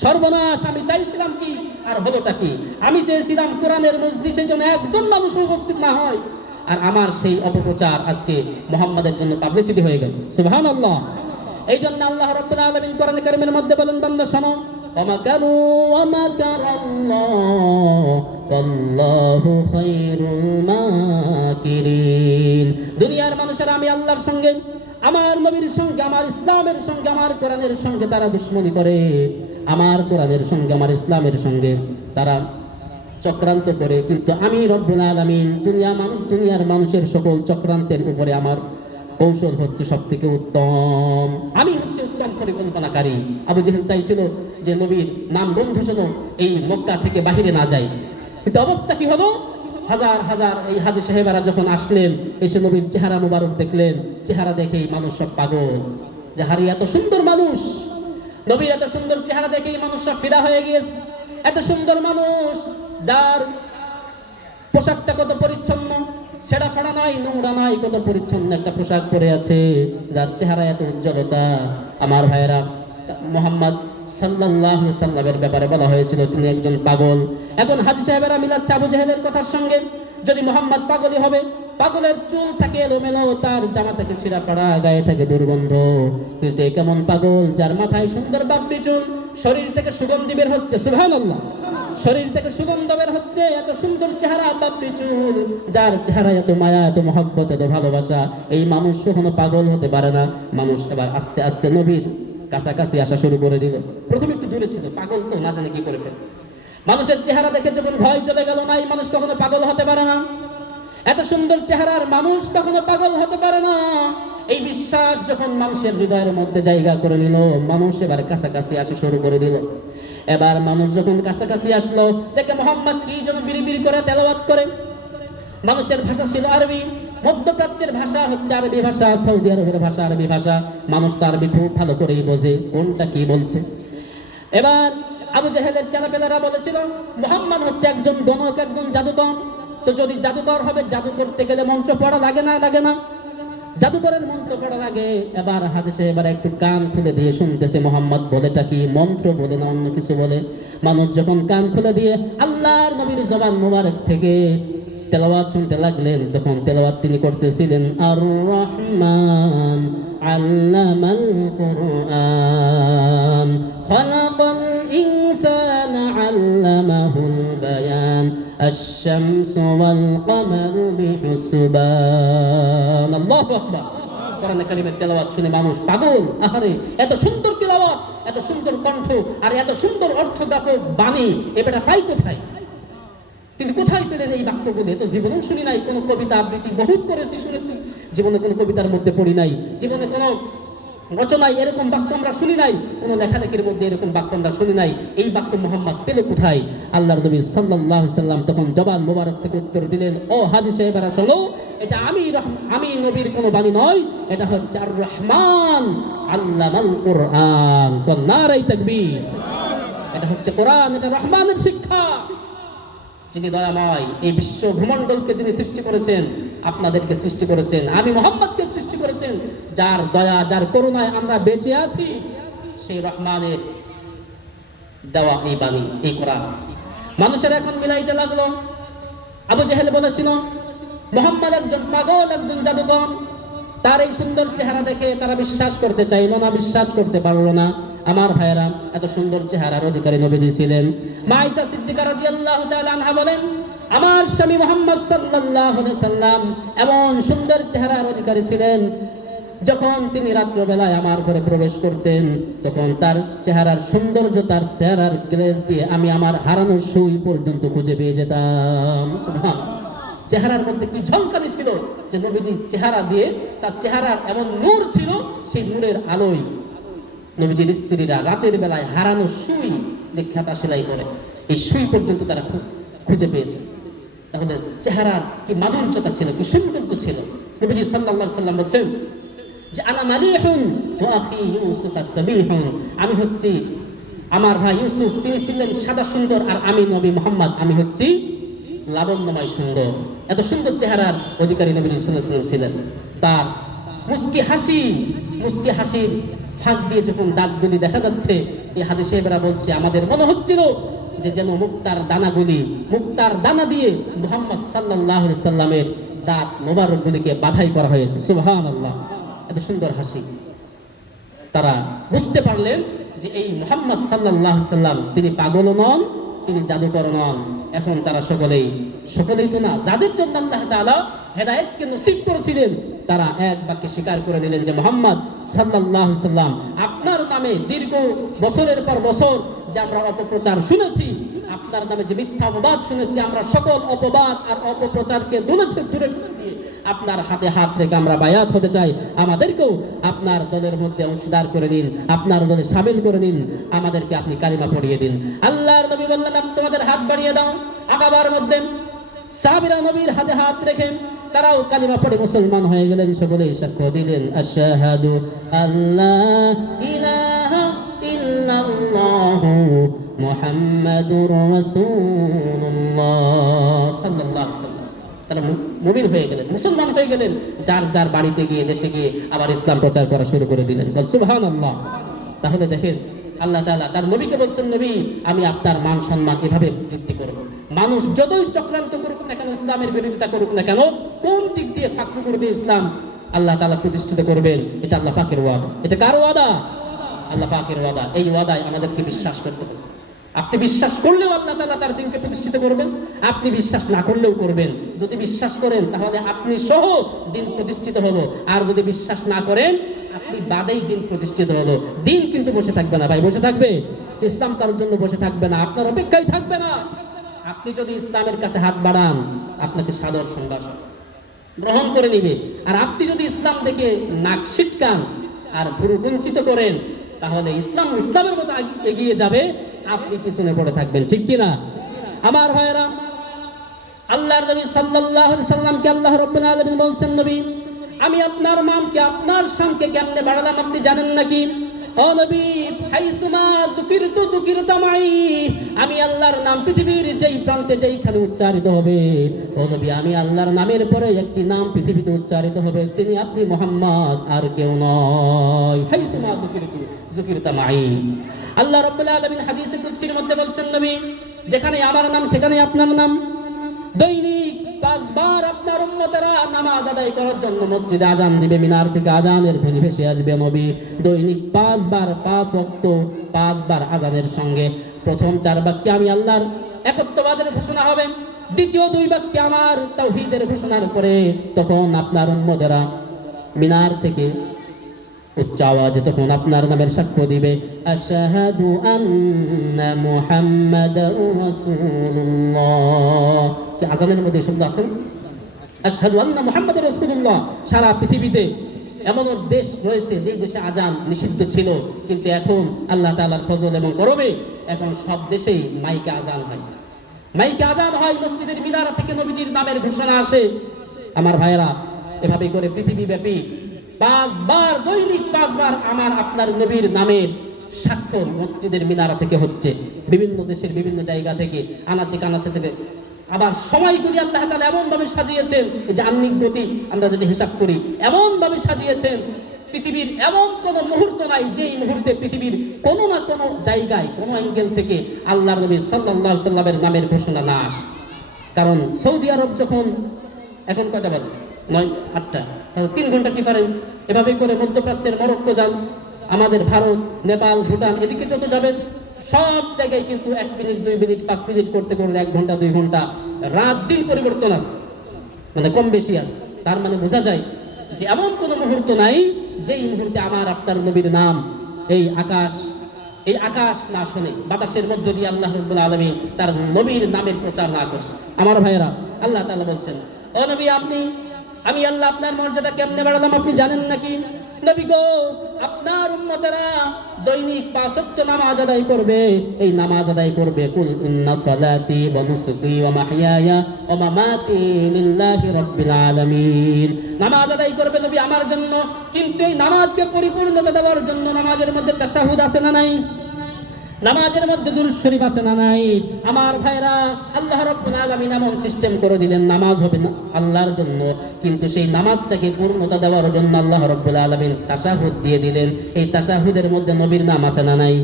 সর্বনাশ, আমি চাইছিলাম কি আর হলোটা কি? আমি চেয়েছিলাম কোরআনের মজলিসে যেন একজন মানুষ উপস্থিত না হয়, আর আমার সেই অপপ্রচার আজকে মুহাম্মাদের জন্য পাবলিসিটি হয়ে গেল। সুবহানাল্লাহ। এই জন্য আল্লাহ রাব্বুল আলামিন কোরআনে কারীমের মধ্যে বলেন, বান্দা শোনো, ওয়ামাকারু ওয়ামাকারাল্লাহ ওয়াল্লাহু খায়রুল মাকিরিন। দুনিয়ার মানুষেরা আমি আল্লাহর সঙ্গে, আমার নবীর সঙ্গে, আমার ইসলামের সঙ্গে, আমার কোরআনের সঙ্গে তারা দুশমনী করে, আমার কোরআনের সঙ্গে, আমার ইসলামের সঙ্গে তারা চক্রান্ত করে, কিন্তু আমি রব্বুল আলামিন দুনিয়ার মানুষের সকল চক্রান্তের উপরে আমার কৌশল হচ্ছে সবথেকে উত্তম, আমি হচ্ছে উত্তম পরিকল্পনাকারী। আবু জেহেল চাইছিল যে নবীর নাম গন্ধ যেন এই মক্কা থেকে বাহিরে না যায়, কিন্তু অবস্থা কি হলো? হাজার হাজার এই হাজী সাহেবেরা যখন আসলেন, এসে নবীর চেহারা মুবারক দেখলেন, চেহারা দেখেই মানুষ সব পাগল, যে হারি এত সুন্দর মানুষ, নবীর এত সুন্দর চেহারা দেখেই মানুষ সব ফিদা হয়ে গিয়েছে। এত সুন্দর মানুষ, যার পোশাকটা কত পরিচ্ছন্ন, ছেঁড়া ফাড়া নাই, নোংরা নাই, কত পরিচ্ছন্ন একটা পোশাক পরে আছে, যার চেহারা এত উজ্জ্বলতা। আমার ভাইয়েরা, মুহাম্মদ সাল্লাল্লাহু আলাইহি সাল্লামের ব্যাপারে বলা হয়েছিল তিনি একজন পাগল। এখন হাজী সাহেবেরা মিলাচ্ছে আবু জেহেলের কথার সঙ্গে, যদি মুহাম্মদ পাগলই হবে, পাগলের চুল থাকে এলোমেলো, তার জামা থেকে ছিঁড়া ফাড়া, গায়ে থাকে দুর্গন্ধ, কিন্তু এ কেমন পাগল যার মাথায় সুন্দর বাব্বি চুল, শরীর থেকে সুগন্ধি বের হচ্ছে, সুবহানাল্লাহ, শরীর থেকে সুগন্ধ বের হচ্ছে, এত সুন্দর চেহারা, বাব্বি চুল, যার চেহারা এত মায়া, এত মহব্বত, এত ভালোবাসা, এই মানুষ কখনো পাগল হতে পারে না। মানুষ এবার আস্তে আস্তে নবীর কাছাকাছি আসা শুরু করে দিল। প্রথমে একটু দূরে ছিল, পাগল তো না জানে কি করে ফেলে। মানুষের চেহারা দেখে যখন ভয় চলে গেল, না এই মানুষ কখনো পাগল হতে পারে না, এত সুন্দর চেহারার মানুষ কখনো পাগল হতে পারে না, এই বিশ্বাস যখন মানুষের হৃদয়ের মধ্যে জায়গা করে নিল, মানুষ এবার কাছাকাছি আসা শুরু করে দিল। এবার মানুষ যখন কাছাকাছি আসলো, দেখে মুহাম্মদ কি যেন বিড়ি করে তেলাওয়াত করে। মানুষের ভাষা ছিল আরবি, মধ্যপ্রাচ্যের ভাষা হচ্ছে আরবি ভাষা, সৌদি আরবের ভাষা আরবি ভাষা, মানুষ তো আরবি খুব ভালো করেই বোঝে কোনটা কি বলছে। এবার আবু জেহেলের চেলাপেলারা বলেছিল মুহাম্মদ হচ্ছে একজন গণক, একজন জাদুকর, তো যদি জাদুকর হবে, জাদু করতে গেলে মন্ত্র পড়া লাগে না, লাগে না, জাদুকরের মন্ত্র পড়া লাগে। এবার হাজী সাহেব এবার একটু কান খুলে দিয়ে শুনতেছে মুহাম্মদ বলেটা কি, মন্ত্র বলে না অন্য কিছু বলে। মানুষ যখন কান খুলে দিয়ে আল্লাহর নবীর জবান মোবারক থেকে তেলাওয়াত শুনতে লাগলেন, তখন তেলাওয়াত তিনি করতেছিলেন, আর রহমান আল্লামাল কুরআন খালাকাল ইনসানা আল্লামাহুল বায়ান আশ-শামসু ওয়াল কমারু বিহুসবান। আল্লাহু আকবার। কোরআন কারীমের তেলাওয়াত শুনে মানুষ পাগল। আহারে, এত সুন্দর তেলাওয়াত, এত সুন্দর কণ্ঠ, আর এত সুন্দর অর্থদাপক বাণী, এটা পাই কোথায়? তিনি কোথায় পেলেন এই বাক্যগুলো? তো জীবনেও শুনি নাই। কোনো কবিতা আবৃত্তি বহুত করেছি, শুনেছি, জীবনে কোনো কবিতার মধ্যে পড়ি নাই, জীবনে কোনো রচনায় এরকম বাক্য আমরা শুনি নাই, কোনো লেখালেখির মধ্যে এরকম বাক্য আমরা শুনি নাই। এই বাক্য মুহাম্মদ পেল কোথায়? আল্লাহর নবী সাল্লাল্লাহু আলাইহি সাল্লাম তখন জবান মোবারক থেকে উত্তর দিলেন, ও হাজী সাহেবেরা শোনো, এটা আমি নবীর কোনো বাণী নয়, এটা হচ্ছে আর রহমান আল্লামাল কুরআন। নারায়ে তাকবীর। এটা হচ্ছে কোরআন, এটা রহমানের শিক্ষা। যিনি দয়াময়, এই বিশ্ব ভূমণ্ডলকে যিনি সৃষ্টি করেছেন, আপনাদেরকে সৃষ্টি করেছেন, আমি মুহাম্মদকে সৃষ্টি করেছেন, যার দয়া, যার করুণায় আমরা বেঁচে আছি, সেই রহমানের দেওয়া এই বাণী, এই কোরআন। মানুষের এখন মিলাইতে লাগলো। আবু জেহেল বলেছিল মুহাম্মদ একজন পাগল, একজন জাদুকর। তার এই সুন্দর চেহারা দেখে তারা বিশ্বাস করতে চাইল না, বিশ্বাস করতে পারলো না। আমার ভাইয়েরা, এত সুন্দর চেহারার অধিকারী নবীজি ছিলেন। মা আয়েশা সিদ্দিকা রাদিয়াল্লাহু তাআলা আনহা বলেন, আমার স্বামী মুহাম্মদ সাল্লাল্লাহু আলাইহি সাল্লাম এমন সুন্দর চেহারার অধিকারী ছিলেন, যখন তিনি রাত্রিবেলায় আমার ঘরে প্রবেশ করতেন, তখন তার চেহারার সৌন্দর্য, তার চেহারার গ্লেজ দিয়ে আমি আমার হারানো সুই পর্যন্ত খুঁজে পেয়ে যেতাম। সুবহানাল্লাহ। চেহারার মধ্যে কি ঝলকানি ছিল যে নবীজির চেহারা দিয়ে, তার চেহারার এমন নূর ছিল, সেই নূরের আলোয় নবীজির স্ত্রীরা রাতের বেলায় হারানো সুই যে খাতা সেলাই করে, এই সুই পর্যন্ত তারা খুঁজে পেয়েছে। তাহলে চেহারার কি মাধুর্যতা ছিল, কি সৌন্দর্য ছিল। নবীজি সাল্লাল্লাহু আলাইহি সাল্লাম বলেন যে আনা মালিহুন ওয়া আখি ইউসুফ আস-সাবিহুন, আমি হচ্ছি, আমার ভাই ইউসুফ তিনি ছিলেন সাদা সুন্দর, আর আমি নবী মুহাম্মদ আমি হচ্ছি লাবণ্যময় সুন্দর। এত সুন্দর চেহারার অধিকারী নবী সাল্লাল্লাহু আলাইহি ওয়াসাল্লাম ছিলেন। তার মুস্কি হাসির ফাঁক দিয়ে যখন দাঁতগুলি দেখা যাচ্ছে, এই হাদিস সাহেবরা বলছে আমাদের মনে হচ্ছিল যে যেন মুক্তার দানা দিয়ে মুহাম্মদ সাল্লাল্লাহু আলাইহি সাল্লামের দাঁত মোবারকগুলিকে বাধাই করা হয়েছে। সুবহানাল্লাহ। এত সুন্দর হাসি। তারা বুঝতে পারলেন যে এই মুহাম্মদ সাল্লাল্লাহু আলাইহি সাল্লাম তিনি পাগল নন, তিনি জাদুকর নন। এখন তারা সকলেই তো না, যাদের জন্য আল্লাহ তাআলা হেদায়েতকে নসিব করেছিলেন, তারা এক বাক্যে স্বীকার করে নিলেন যে মুহাম্মদ সাল্লাল্লাহু আলাইহি সাল্লাম আপনার নামে দীর্ঘ বছরের পর বছর যে আমরা অপপ্রচার শুনেছি, আপনার নামে যে মিথ্যা অপবাদ শুনেছি, আমরা সকল অপবাদ আর অপপ্রচারকে দূরে দিয়ে আপনার হাতে হাত রেখে আমরা বায়াত হতে চাই। আমাদেরকেও আপনার দলের মধ্যে অংশীদার করে দিন, আপনার দলে শামিল করে দিন, আমাদেরকে আপনি কালিমা পড়িয়ে দিন। আল্লাহর নবী বললেন, আপনি তোমাদের হাত বাড়িয়ে দাও। আকাবার মধ্যে সাহাবীরা নবীর হাতে হাত রেখে তারাও কালিমা পড়ে মুসলমান হয়ে গেলেন। সকলেই সাক্ষ্য দিলেন, আশহাদু আল্লাহ ইলাহা ইল্লাল্লাহু মুহাম্মাদুর রাসূলুল্লাহ সাল্লাল্লাহু আলাইহি ওয়াসাল্লাম। তারা মুমিন হয়ে গেলেন, মুসলমান হয়ে গেলেন, যার যার বাড়িতে গিয়ে দেশে গিয়ে আবার ইসলাম প্রচার করা শুরু করে দিলেন। বল সুবহানাল্লাহ। তাহলে দেখেন আল্লাহ তাআলা তার নবীকে বলছেন, নবী আমি আপনার মান সম্মান এভাবে বৃদ্ধি করব। মানুষ যতই চক্রান্ত করুক না কেন, ইসলামের বিরোধিতা করুক না কেন, কোন দিক দিয়ে ফাঁকু করবে ইসলাম আল্লাহ তাআলা প্রতিষ্ঠিত করবেন। এটা আল্লাহ পাকের ওয়াদা। এটা কার ওয়াদা? আল্লাহ পাকের ওয়াদা। এই ওয়াদায় আমাদেরকে বিশ্বাস করতে হবে। আপনি বিশ্বাস করলেও আল্লাহ তাআলা তার দিনকে প্রতিষ্ঠিত করবেন, আপনি বিশ্বাস না করলেও করবেন। যদি বিশ্বাস করেন তাহলে আপনি সহ দিন প্রতিষ্ঠিত হলো, আর যদি বিশ্বাস না করেন আপনি বাদেই দিন প্রতিষ্ঠিত হলো। দিন কিন্তু বসে থাকবে না ভাই, বসে থাকবে? ইসলাম তার জন্য বসে থাকবে না, আপনার অপেক্ষায় থাকবে না। আপনি যদি ইসলামের কাছে হাত বাড়ান আপনাকে সাদর সম্ভাষণ গ্রহণ করে নিবে, আর আপনি যদি ইসলাম থেকে নাক ছিটকান আর ভুরু কুঞ্চিত করেন তাহলে ইসলামের মতো এগিয়ে যাবে, আপনি পিছনে পড়ে থাকবেন। ঠিক কিনা আমার ভাইয়েরা? আল্লাহর নবী সাল্লাল্লাহু আলাইহি সাল্লামকে আল্লাহ রাব্বুল আলামিন বলছেন, নবী আমি আপনার মানকে আপনার শানকে কেমনে বাড়ালাম আপনি জানেন নাকি? ও নবী হাইতুমা যুকিরতু যুকিরতা মাই, আমি আল্লাহর নাম পৃথিবীর যেই প্রান্তে যেইখানে উচ্চারিত হবে, ও নবী আমি আল্লাহর নামের পরে একটি নাম পৃথিবীতে উচ্চারিত হবে, তিনি আপনি মুহাম্মদ, আর কেউ নয়। হাইতুমা যুকিরতু যুকিরতা মাই। আল্লাহ রাব্বুল আলামিন হাদিসে কুদসির মধ্যে বলছেন, নবী যেখানে আমার নাম সেখানে আপনার নাম। দৈনিক 5 বার আপনার উম্মতেরা নামাজ আদায় করার জন্য মসজিদে আজান দিবে, মিনার থেকে আজানের ধ্বনি ভেসে আসবে। নবী দৈনিক 5 বার 5 ওয়াক্ত 5 বার আজানের সঙ্গে প্রথম 4 বাক্যে আমি আল্লাহর একত্ববাদের ঘোষণা হবে, দ্বিতীয় 2 বাক্যে আমার তাওহীদের ঘোষণার পরে তখন আপনার উম্মতেরা মিনার থেকে উচ্চ আওয়াজে তখন আপনার নামের সাক্ষ্য দিবে, আশহাদু আন্না মুহাম্মাদার রাসূলুল্লাহ। কি আযানের মধ্যে শব্দ আছে আশহাদু আন্না মুহাম্মাদার রাসূলুল্লাহ? সারা পৃথিবীতে এমন দেশ রয়েছে যে দেশে আযান নিষিদ্ধ ছিল, কিন্তু এখন আল্লাহ তাআলার ফজল এবং করমে এখন সব দেশেই মাইকে আযান হয়। মাইকে আযান হয়, মসজিদের মিনারা থেকে নবীজির নামের ঘোষণা আসে। আমার ভাইয়েরা এভাবে করে পৃথিবীব্যাপী 5 বার দৈনিক 5 বার আমার আপনার নবীর নামের সাক্ষ্য মসজিদের মিনারা থেকে হচ্ছে, বিভিন্ন দেশের বিভিন্ন জায়গা থেকে, আনাচে কানাচে থেকে। আবার সময়গুলি আল্লাহ তাআলা এমন ভাবে সাজিয়েছেন, এই যে আহ্নিক গতি আমরা যেটা হিসাব করি, এমন ভাবে সাজিয়েছেন পৃথিবীর এমন কোনো মুহূর্ত নাই যেই মুহূর্তে পৃথিবীর কোনো না কোনো জায়গায় কোনো অ্যাঙ্গেল থেকে আল্লাহর নবী সাল্লাল্লাহু আলাইহি সাল্লামের নামের ঘোষণা না আসে। কারণ সৌদি আরব যখন, এখন কয়টা বাজে? 9-8টা, তাহলে 3 ঘন্টা ডিফারেন্স। এভাবে করে মধ্যপ্রাচ্যের মরক্কো যান, আমাদের ভারত, নেপাল, ভুটান, এদিকে যত যাবেন সব জায়গায় কিন্তু 1 মিনিট 2 মিনিট 5 মিনিট করতে করতে 1 ঘন্টা 2 ঘন্টা রাত দিন পরিবর্তন আছে, মানে কম বেশি আছে। তার মানে বোঝা যায় যে এমন কোনো মুহূর্ত নাই যেই মুহূর্তে আমার আপনার নবীর নাম এই আকাশ না শুনে, বাতাসের মধ্য দিয়ে আল্লাহ রাব্বুল আলামিন তার নবীর নামের প্রচার না করছে। আমার ভাইয়েরা আল্লাহ তাআলা বলছেন, ও নবী আমি আল্লাহ আপনার মর্যাদা কেমনে বাড়ালাম আপনি জানেন নাকি? নবী গো আপনার উম্মতেরা দৈনিক 5 ওয়াক্ত নামাজ আদায় করবে। এই নামাজ আদায় করবে, কুল ইন্না সালাতি ওয়া নুসুকি ওয়া মাহইয়ায়া ওয়া মামাতি লিল্লাহি রাব্বিল আলামিন। নামাজ আদায় করবে নবী আমার জন্য, কিন্তু এই নামাজকে পরিপূর্ণতা দেওয়ার জন্য নামাজের মধ্যে তাশাহুদ আছে না নাই? নামাজের মধ্যে দুরূদ শরীফ আছে না নাই? আমার ভাইরা আল্লাহ রাব্বুল আলামিন এমন সিস্টেম করে দিলেন, নামাজ হবে না আল্লাহর জন্য, কিন্তু সেই নামাজটাকে পূর্ণতা দেওয়ার জন্য আল্লাহ রাব্বুল আলামিন তাশাহুদ দিয়ে দিলেন। এই তাশাহুদের মধ্যে নবীর নাম আছে না নাই?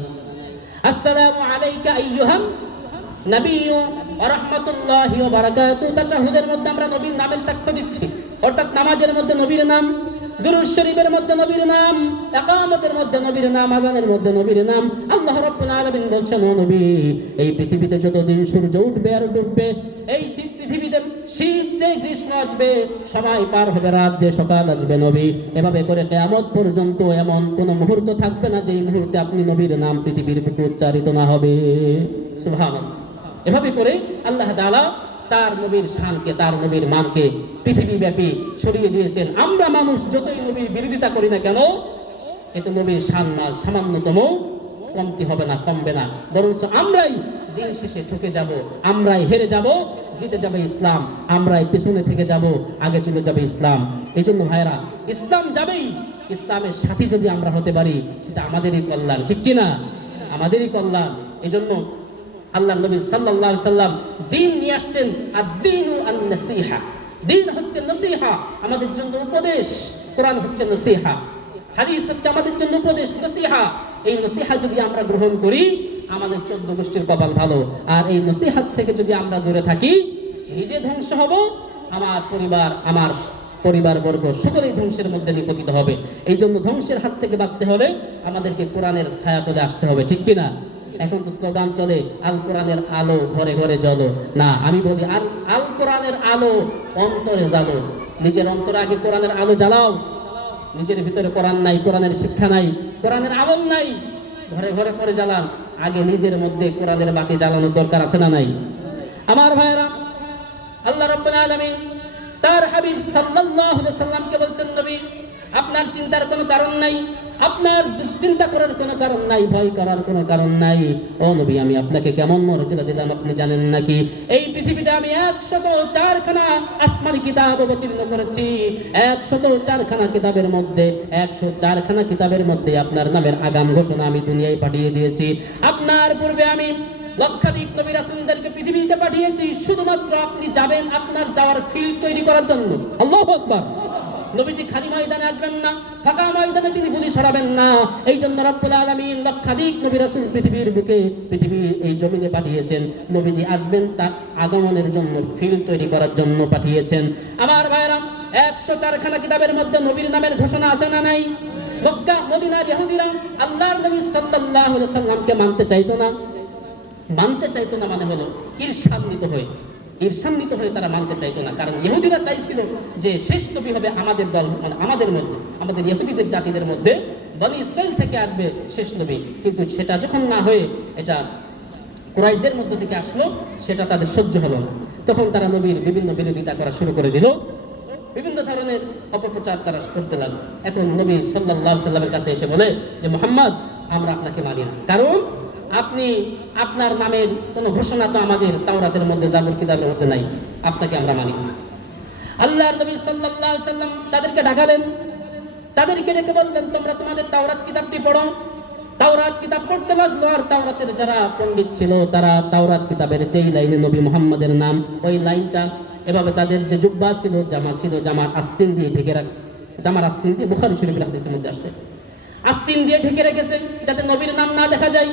আসসালামু আলাইকা আইয়ুহান নাবিয়্যু ওয়া রাহমাতুল্লাহি ওয়া বারাকাতুহু। তাশাহুদের মধ্যে আমরা নবীর নামের সাক্ষ্য দিচ্ছি, অর্থাৎ নামাজের মধ্যে নবীর নাম, দুরূদ শরীফের মধ্যে নবীর নাম, ইকামতের মধ্যে নবীর নাম, আযানের মধ্যে নবীর নাম। আল্লাহ রাব্বুল আলামিন বলছেন, ও নবী এই পৃথিবীতে যতদিন সূর্য উঠবে আর ডুববে, এই শীত পৃথিবীতে শীত যে গ্রীষ্ম আসবে, সময় পার হবে, রাত যে সকাল আসবে, নবী এভাবে করে কিয়ামত পর্যন্ত এমন কোন মুহূর্ত থাকবে না যেই মুহূর্তে আপনি নবীর নাম পৃথিবীর বুকে উচ্চারিত না হবে। সুবহানাল্লাহ। এভাবে করে আল্লাহ তাআলা তার নবীর শানকে, তার নবীর মানকে পৃথিবীব্যাপী ছড়িয়ে দিয়েছেন। আমরা মানুষ যতই নবীর বিরোধিতা করি না কেন, এতে নবীর শান মান সামান্যতম কমতি হবে না, কমবে না, বরঞ্চ আমরাই দিন শেষে ঠকে যাব, আমরাই হেরে যাব, জিতে যাবে ইসলাম, আমরাই পেছনে থেকে যাব, আগে চলে যাবে ইসলাম। এই জন্য ভাইরা ইসলাম যাবেই, ইসলামের সাথী যদি আমরা হতে পারি সেটা আমাদেরই কল্যাণ। ঠিক কিনা? আমাদেরই কল্যাণ। এই জন্য আল্লাহ নবী সাল্লাল্লাহু আলাইহি সাল্লাম দিন নিয়ে আসছেন, আর দিনু আন-নাসিহা। দ্বীন হচ্ছে নসিহা, আমাদের জন্য উপদেশ। কোরআন হচ্ছে নসিহা, হাদিস হচ্ছে আমাদের জন্য উপদেশ, নসিহা। এই নসিহা যদি আমরা গ্রহণ করি, আমাদের 14 গোষ্ঠীর কপাল ভালো। আর এই নসিহাত থেকে যদি আমরা দূরে থাকি, নিজে ধ্বংস হব, আমার পরিবারবর্গ সকলেই ধ্বংসের মধ্যে নিপতিত হবে। এই জন্য ধ্বংসের হাত থেকে বাঁচতে হলে আমাদেরকে কোরআনের ছায়া চলে আসতে হবে, ঠিক কিনা? এখন তো স্লোগান চলে, আল কোরআনের আলো ঘরে ঘরে জ্বলো। না, আমি বলি আল কোরআনের আলো অন্তরে জ্বালো। নিজের অন্তরে আগে কোরআনের আলো জ্বালাও। নিজের ভিতরে কোরআন নাই, কোরআনের শিক্ষা নাই, কোরআনের আমল নাই, ঘরে ঘরে করে জ্বালান। আগে নিজের মধ্যে কোরআনের বাতি জ্বালানোর দরকার আছে না নাই? আমার ভাইরা, আল্লাহ রাব্বুল আলামিন তার হাবিব সাল্লাল্লাহু আলাইহি সাল্লামকে বলছেন, নবী আপনার চিন্তার কোনো কারণ নাই, আপনার দুশ্চিন্তা করার কোনো কারণ নাই, ভয় করার কোনো কারণ নাই। ও নবী, আমি আপনাকে কেমন মর্যাদা দিলাম আপনি জানেন নাকি? এই পৃথিবীতে আমি 104খানা আসমানি কিতাব অবতীর্ণ করেছি। 104খানা কিতাবের মধ্যে 104খানা কিতাবের মধ্যে আপনার নামের আগাম ঘোষণা আমি দুনিয়ায় পাঠিয়ে দিয়েছি। আপনার পূর্বে আমি লক্ষাধিক নবী রাসূলদেরকে পৃথিবীতে পাঠিয়েছি, শুধুমাত্র আপনি যাবেন আপনার যাওয়ার ফিল্ড তৈরি করার জন্য। আল্লাহু আকবার। নবীজি খালি ময়দানে আসবেন না, ফাঁকা ময়দানে তিনি গুলি ছড়াবেন না। এই জন্য রব্বুল আলামিন লক্ষাধিক নবী রাসূল পৃথিবীর বুকে, পৃথিবীর এই জমিনে পাঠিয়েছেন। নবীজি আসবেন তার আগমনের জন্য, ফিল্ড তৈরি করার জন্য পাঠিয়েছেন। আমার ভাইরা, 104খানা কিতাবের মধ্যে নবীর নামের ঘোষণা আছে না নাই? মক্কা মদিনার ইহুদিরা আল্লাহর নবী সাল্লাল্লাহু আলাইহি সাল্লামকে মানতে চাইতো না। মানে হলো ঈর্ষান্বিত হয়ে তারা মানতে চাইতো না। কারণ ইহুদিরা চাইছিল যে শেষ নবী হবে আমাদের দল, মানে আমাদের মধ্যে, আমাদের ইহুদিদের জাতিদের মধ্যে বনি ইসরাইল থেকে আসবে শেষ নবী। কিন্তু সেটা যখন না হয়ে এটা কুরাইশদের মধ্য থেকে আসলো, সেটা তাদের সহ্য হলো না। তখন তারা নবীর বিভিন্ন বিরোধিতা করা শুরু করে দিল, বিভিন্ন ধরনের অপপ্রচার তারা করতে লাগলো। এখন নবী সাল্লাল্লাহু আলাইহি সাল্লামের কাছে এসে বলে যে, মুহাম্মদ, আমরা আপনাকে মানি না, কারণ আপনি আপনার নামের কোনো ঘোষণা তো আমাদের তাওরাতের মধ্যে, জাবুর কিতাবের মধ্যে নাই, আপনাকে আমরা মানি না। আল্লাহর নবী সাল্লাল্লাহু আলাইহি সাল্লাম তাদেরকে ডাকালেন, তাদেরকে ডেকে বললেন, তোমরা তোমাদের তাওরাত কিতাবটি পড়ো। তাওরাত কিতাব পড়তে লাগলো। আর তাওরাতের যারা পণ্ডিত ছিল, তারা তাওরাত কিতাবের যেই লাইনে নবী মুহাম্মদের নাম, ওই লাইনটা এভাবে তাদের যে জুব্বা ছিল, জামা ছিল, জামার আস্তিন দিয়ে ঢেকে রাখছে। জামার আস্তিন দিয়ে, বুখারী শরীফের হাদিসের মধ্যে আসছে, আস্তিন দিয়ে ঢেকে রেখেছে যাতে নবীর নাম না দেখা যায়।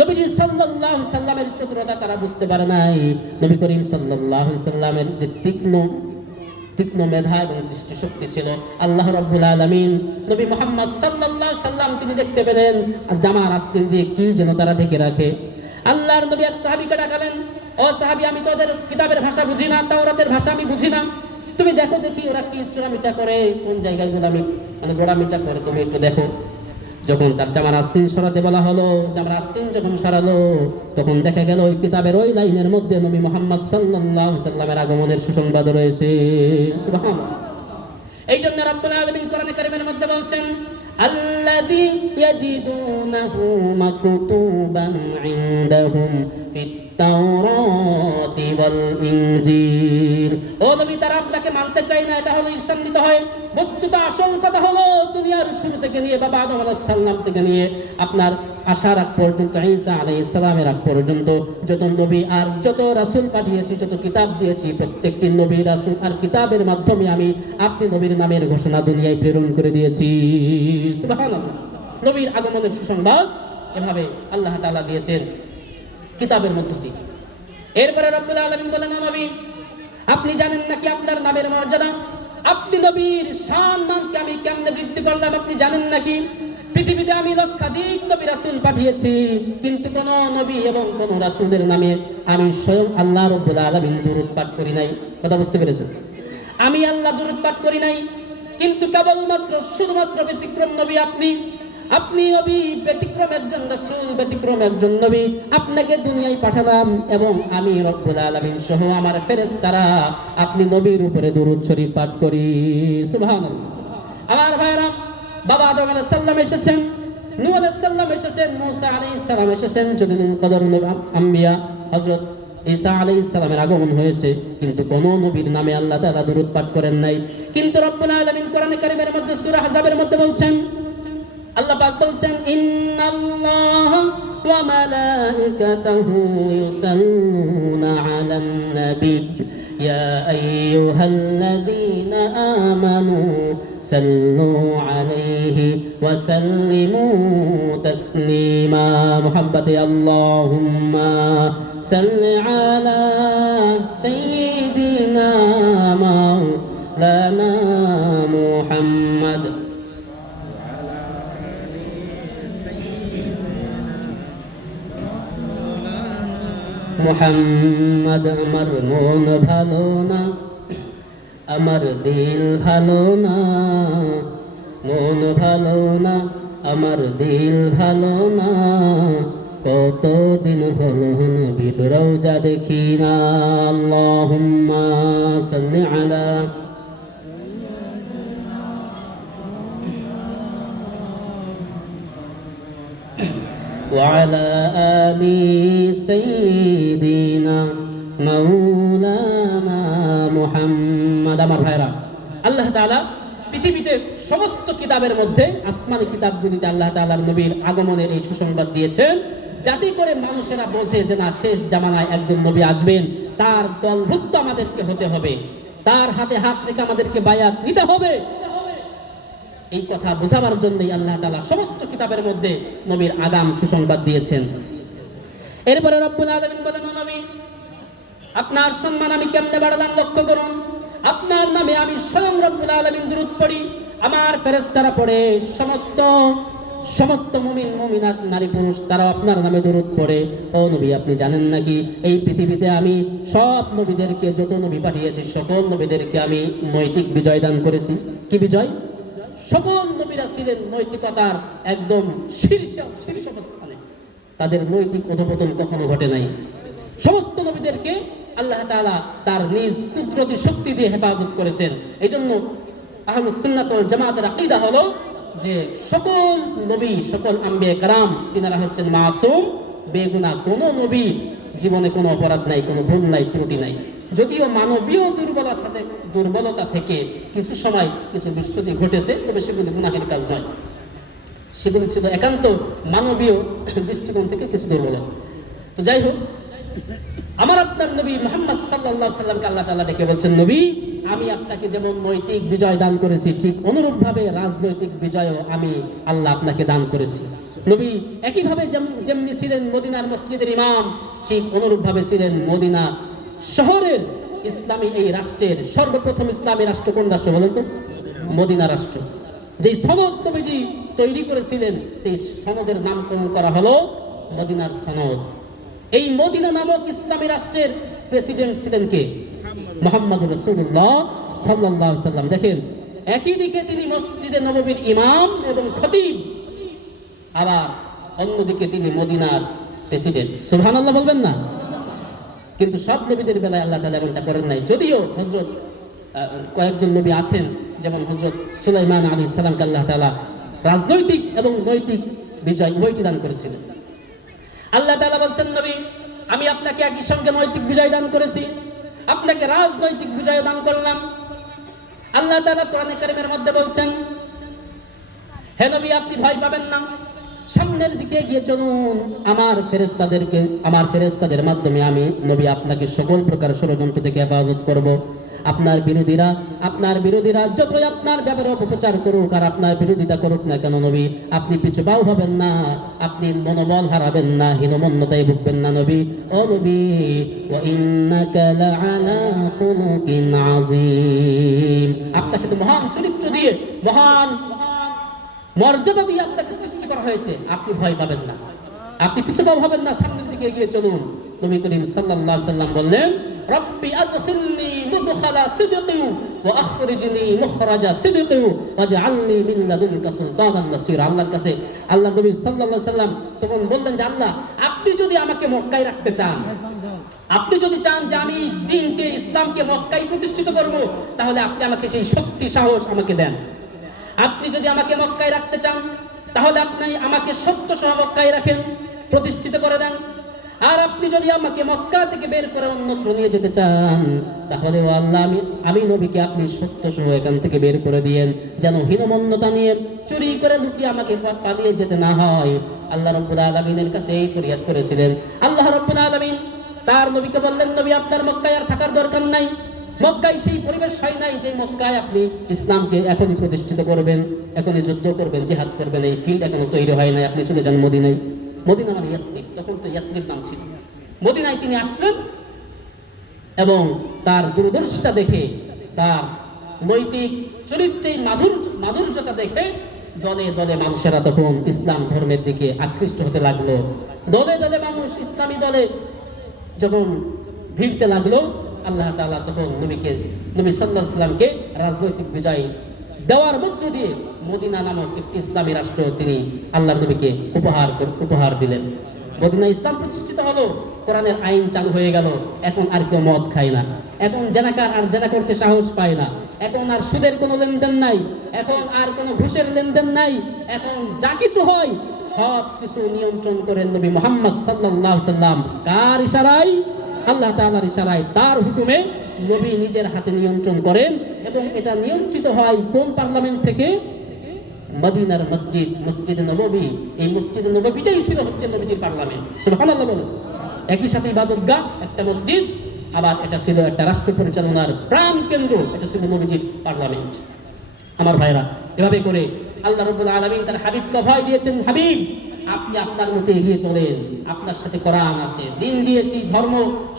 নবীজি সাল্লাল্লাহু আলাইহি সাল্লামের চতুরতা তারা বুঝতে পারে নাই। নবী করিম সাল্লাল্লাহু আলাইহি সাল্লামের যে তীক্ষ্ণ মেধা এবং দৃষ্টিশক্তি ছিল, আল্লাহ রাব্বুল আলামিন নবী মুহাম্মদ সাল্লাল্লাহু আলাইহি সাল্লাম তিনি দেখতে পেলেন জামার আস্তিন দিয়ে কি যেন তারা ঢেকে রাখে। আল্লাহর নবী এক সাহাবীকে ডাকালেন, ও সাহাবী, আমি তোদের কিতাবের ভাষা বুঝি না, তাওরাতের ভাষা আমি বুঝি না, তুমি দেখো দেখি ওরা কি চোরামিটা করে, কোন জায়গায় গোড়ামিটা করে, তুমি একটু দেখো। যখন তার জামার আস্তিন সরাতে বলা হলো, জামার আস্তিন যখন সরালো, তখন দেখা গেল ওই কিতাবের ওই লাইনের মধ্যে নবী মুহাম্মদ সাল্লাল্লাহু আলাইহি সাল্লামের আগমনের সুসংবাদ রয়েছে। সুবহানাল্লাহ। এই জন্য রব্বুল আলামিন কোরআনে কারীমের মধ্যে বলছেন, আল্লাযী ইয়াজিদুনাহু মাকতুবান ইনদাহুম ফিত তাওরাতি ওয়াল ইনজিল। ও নবী, তারা আপনাকে মানতে চায় না, এটা হলো ঈর্ষান্বিত হয়। বস্তুত আসল কথা হলো, দুনিয়ার শুরু থেকে নিয়ে বাবা আদম আলাইহিস সালাম থেকে নিয়ে আপনার আসার আগ পর্যন্ত, ঈসা আলাইহিস সালামের আগ পর্যন্ত যত নবী আর যত রাসূল পাঠিয়েছি, যত কিতাব দিয়েছি, প্রত্যেকটি নবী, রাসূল আর কিতাবের মাধ্যমে আপনি নবীর নামের ঘোষণা দুনিয়ায় প্রেরণ করে দিয়েছি। সুবহানাল্লাহ। নবীর আগমনের সুসংবাদ এভাবে আল্লাহ তাআলা দিয়েছেন কিতাবের মধ্য দিয়ে। এরপরে রব্বুল আলামিন বলেন, নবী, আপনি জানেন নাকি আপনার নামের মর্যাদা? আপনি নবীর সম্মানকে আমি কেমনে বৃদ্ধি করলাম আপনি জানেন নাকি? পৃথিবীতে আমি লক্ষাধিক নবী রাসূল পাঠিয়েছি, কিন্তু কোন নবী এবং কোন রাসূলের নামে আমি স্বয়ং আল্লাহ রাব্বুল আলামিন দুরূদ পাঠ করি নাই। কথা বুঝতে পেরেছেন? আমি আল্লাহ দুরূদ পাঠ করি নাই, কিন্তু কেবলমাত্র শুধুমাত্র ব্যতিক্রম নবী আপনি নবী, ব্যতিক্রম একজন রাসূল, ব্যতিক্রম একজন নবী, আপনাকে দুনিয়ায় পাঠালাম এবং আমি রব্বুল আলামিন সহ আমার ফেরেশতারা আপনি নবীর উপরে দুরূদ শরীফ পাঠ করি। সুবহানাল্লাহ। আমার ভাইরা, বাবা আদম আলাইহিস সালাম এসেছেন, নূহ আলাইহিস সালাম এসেছেন, মূসা আলাইহিস সালাম এসেছেন, জলিলুল কদর আম্বিয়া হযরত ঈসা আলাইহিস সালামের আগমন হয়েছে, কিন্তু কোন নবীর নামে আল্লাহ তাআলা দুরূদ পাঠ করেন নাই। কিন্তু রব্বুল আলামিন কোরআনে কারীমের মধ্যে সূরা আহজাবের মধ্যে বলছেন, আল্লাহ পাক বলছেন, ইন্নাল্লাহা ওয়া মালাইকাতাহু ইউসাল্লুনা আলান নবী يا أيها الذين آمنوا صلوا عليه وسلموا تسليما محبة اللهم صل على سيدنا مولانا محمد মোহাম্মদ আমার মন ভালো না, আমার দিল ভালো না, মন ভালো না, আমার দিল ভালো না, কতদিন হলো নবীর রওজা দেখি না। আল্লাহুম্মা সাল্লি আলা وعلى آل سيدنا مولانا محمد আমার ভাইরা, আল্লাহ তাআলা পৃথিবীতে সমস্ত কিতাবের মধ্যে আসমানি কিতাবগুলিতে আল্লাহ তাআলার নবীর আগমনের এই সুসংবাদ দিয়েছেন, যাতে করে মানুষেরা বোঝে যে না, শেষ জামানায় একজন নবী আসবেন, তার দলভুক্ত আমাদেরকে হতে হবে, তার হাতে হাত রেখে আমাদেরকে বায়াত নিতে হবে। এই কথা বোঝাবার জন্যই আল্লাহ তাআলা সমস্ত কিতাবের মধ্যে নবীর আগাম সুসংবাদ দিয়েছেন। এরপরে রব্বুল আলামিন বলেন, ও নবী, আপনার সম্মান আমি কেমনে বাড়ালাম লক্ষ্য করুন। আপনার নামে আমি স্বয়ং রব্বুল আলামিন দুরূদ পড়ি, আমার ফেরেশতারা পড়ে, সমস্ত মুমিন মুমিনাত নারী পুরুষ তারা আপনার নামে দুরূদ পড়ে। ও নবী, আপনি জানেন নাকি এই পৃথিবীতে আমি সব নবীদেরকে, যত নবী পাঠিয়েছি সকল নবীদেরকে আমি নৈতিক বিজয় দান করেছি। কি বিজয়? সকল নবীরা ছিলেন নৈতিকতার একদম শীর্ষ অবস্থানে, তাদের নৈতিক অধঃপতন কখনো ঘটে নাই। সমস্ত নবীদেরকে আল্লাহ তাআলা তার নিজ কুদরতি শক্তি দিয়ে হেফাজত করেছেন। এই জন্য আহলুস সুন্নাত ওয়াল জামাতের আকীদা হলো যে সকল নবী, সকল আম্বিয়া কেরাম তিনারা হচ্ছেন মাসুম, বেগুনাহ। কোনো নবী জীবনে কোনো অপরাধ নাই, কোনো ভুল নাই, ত্রুটি নাই। যদিও মানবীয় দুর্বলতা থেকে কিছু সময় কিছু বিচ্যুতি ঘটেছে, তবে সেগুলি গুনাহের কাজ নয়, সেগুলি ছিল একান্ত মানবীয় দৃষ্টিকোণ থেকে কিছু দুর্বলতা। তো যাই হোক, আমার আপনার নবী মুহাম্মদ সাল্লাল্লাহু আলাইহি সাল্লামকে আল্লাহ তাআলা ডেকে বলছেন, নবী, আমি আপনাকে যেমন নৈতিক বিজয় দান করেছি, ঠিক অনুরূপভাবে রাজনৈতিক বিজয়ও আমি আল্লাহ আপনাকে দান করেছি। নবী একইভাবে যেমনি ছিলেন মদিনার মসজিদের ইমাম, ঠিক অনুরূপভাবে ছিলেন মদিনা শহরের ইসলামী এই রাষ্ট্রের সর্বপ্রথম ইসলামী রাষ্ট্র কোন রাষ্ট্র বলেন তো? মদিনা রাষ্ট্র। যেই সনদ নবীজি তৈরি করেছিলেন, সেই সনদের নামকরণ করা হলো মদিনার সনদ। এই মদিনা নামক ইসলামী রাষ্ট্রের প্রেসিডেন্ট ছিলেন কে? মুহাম্মদুর রাসূলুল্লাহ সাল্লাল্লাহু আলাইহি সাল্লাম। দেখেন, একই দিকে তিনি মসজিদে নববীর ইমাম এবং খতিব, আবার অন্যদিকে তিনি মদিনার প্রেসিডেন্ট। সুবহানাল্লাহ বলবেন না? কিন্তু সব নবীদের বেলায় আল্লাহ তাআলা এমনটা করেন নাই। যদিও হযরত কয়েকজন নবী আছেন, যেমন হযরত সুলাইমান আলাইহিস সালামকে আল্লাহ তাআলা রাজনৈতিক এবং নৈতিক বিজয় উভয়টি দান করেছিলেন। আল্লাহ তাআলা বলছেন, নবী, আমি আপনাকে একই সঙ্গে নৈতিক বিজয় দান করেছি, আপনাকে রাজনৈতিক বিজয় দান করলাম। আল্লাহ তাআলা কোরআনে কারীমের মধ্যে বলছেন, হে নবী, আপনি ভয় পাবেন না, সামনের দিকে এগিয়ে চলুন, আমার ফেরেশতাদের মাধ্যমে আমি নবী আপনাকে সকল প্রকার ষড়যন্ত্র থেকে হেফাজত করব। আপনার বিরোধীরা যতই আপনার ব্যাপারে অপপ্রচার করুক আর আপনার বিরোধিতা করুক না কেন, নবী আপনি পিছুপাও হবেন না, আপনি মনোবল হারাবেন না, হীনমন্যতায় ভুগবেন না। নবী, ও নবী, ওয়া ইন্নাকা লাআলা খুলুকিন আযীম, আপনাকে তো মহান চরিত্র দিয়ে, মহান মর্যাদা দিয়ে আপনাকে সৃষ্টি করা হয়েছে, আপনি ভয় পাবেন না, আপনি পিছুপাও হবেন না, সামনের দিকে এগিয়ে চলুন। নবী করিম সাল্লাল্লাহু আলাইহি সাল্লাম বললেন, রব্বি আদখিলনি মুদখালা সিদকিন ওয়া আখরিজনি মুখরাজা সিদকিন ওয়াজআলনি মিন লাদুনকা সুলতানান নাসীরা। আল্লাহর কাছে আল্লাহ নবী সাল্লাল্লাহু আলাইহি সাল্লাম তখন বললেন যে, আল্লাহ, আপনি যদি আমাকে মক্কায় রাখতে চান, আপনি যদি চান যে আমি দ্বীনকে, ইসলামকে মক্কায় প্রতিষ্ঠিত করব, তাহলে আপনি আমাকে সেই শক্তি সাহস আমাকে দেন। আপনি যদি আমাকে মক্কায় রাখতে চান, তাহলে আপনি আমাকে সত্য সহ মক্কায় রাখেন, প্রতিষ্ঠিত করে দেন। আর আপনি যদি আমাকে মক্কা থেকে বের করে অন্যত্র নিয়ে যেতে চান, তাহলে ও আল্লাহ, আমি নবীকে আপনি সত্য সহ এখান থেকে বের করে দিয়েন, যেন হীনমন্যতা নিয়ে চুরি করে লুকিয়ে আমাকে পালিয়ে যেতে না হয়। আল্লাহ রাব্বুল আলামিনের কাছে এই ফরিয়াদ করেছিলেন। আল্লাহ রাব্বুল আলামিন তার নবীকে বললেন, নবী, আপনার মক্কায় আর থাকার দরকার নাই, মক্কায় সেই পরিবেশ হয় নাই যে মক্কায় আপনি ইসলামকে এখনই প্রতিষ্ঠিত করবেন, এখনই যুদ্ধ করবেন, জিহাদ করবেন। এই ফিল্ড এখনো তৈরি হয় নাই। আপনি চলে যান মদিনায়। মদিনা মানে ইয়াসরিব, তখন তো ইয়াসরিব নাম ছিল। মদিনায় তিনি আসলেন এবং তার দূরদর্শিতা দেখে, তার নৈতিক চরিত্রের মাধুর্যতা দেখে দলে দলে মানুষেরা তখন ইসলাম ধর্মের দিকে আকৃষ্ট হতে লাগলো। দলে দলে মানুষ ইসলামী দলে যখন ভিড়তে লাগলো, আল্লাহ তাআলা তখন নবী সাল্লাল্লাহু আলাইহি সাল্লামকে রাজনৈতিক বিজয় দেওয়ার মধ্য দিয়ে মদিনা নামক একটি ইসলামী রাষ্ট্র তিনি আল্লাহর নবীকে উপহার দিলেন। মদিনা ইসলাম প্রতিষ্ঠিত হলো, কোরআনের আইন চালু হয়ে গেল। এখন আর কেউ মদ খায় না, এখন জেনাকার আর জেনা করতে সাহস পায় না, এখন আর সুদের কোনো লেনদেন নাই, এখন আর কোনো ঘুষের লেনদেন নাই। এখন যা কিছু হয় সব কিছু নিয়ন্ত্রণ করেন নবী মুহাম্মদ সাল্লাল্লাহু আলাইহি সাল্লাম। কার ইশারায়? আল্লাহ তাআলার ইশারায়, তার হুকুমে নবী নিজের হাতে নিয়ন্ত্রণ করেন। এবং এটা নিয়ন্ত্রিত হয় কোন পার্লামেন্ট থেকে? মদিনার মসজিদে নববী। এই মসজিদে নববীটাই ছিল হচ্ছে নবীজির পার্লামেন্ট। সুবহানাল্লাহ বলেন। একই সাথে ইবাদতগাহ, একটা মসজিদ, আবার এটা ছিল একটা রাষ্ট্র পরিচালনার প্রাণ কেন্দ্র, এটা ছিল নবীজির পার্লামেন্ট। আমার ভাইরা, এভাবে করে আল্লাহ রাব্বুল আলামিন তার হাবিবকে ভয় দিয়েছেন, হাবিব আপনি আপনার মতো এগিয়ে চলেন, আপনার সাথে কোরআন আছে, দিন দিয়েছি, ধর্ম,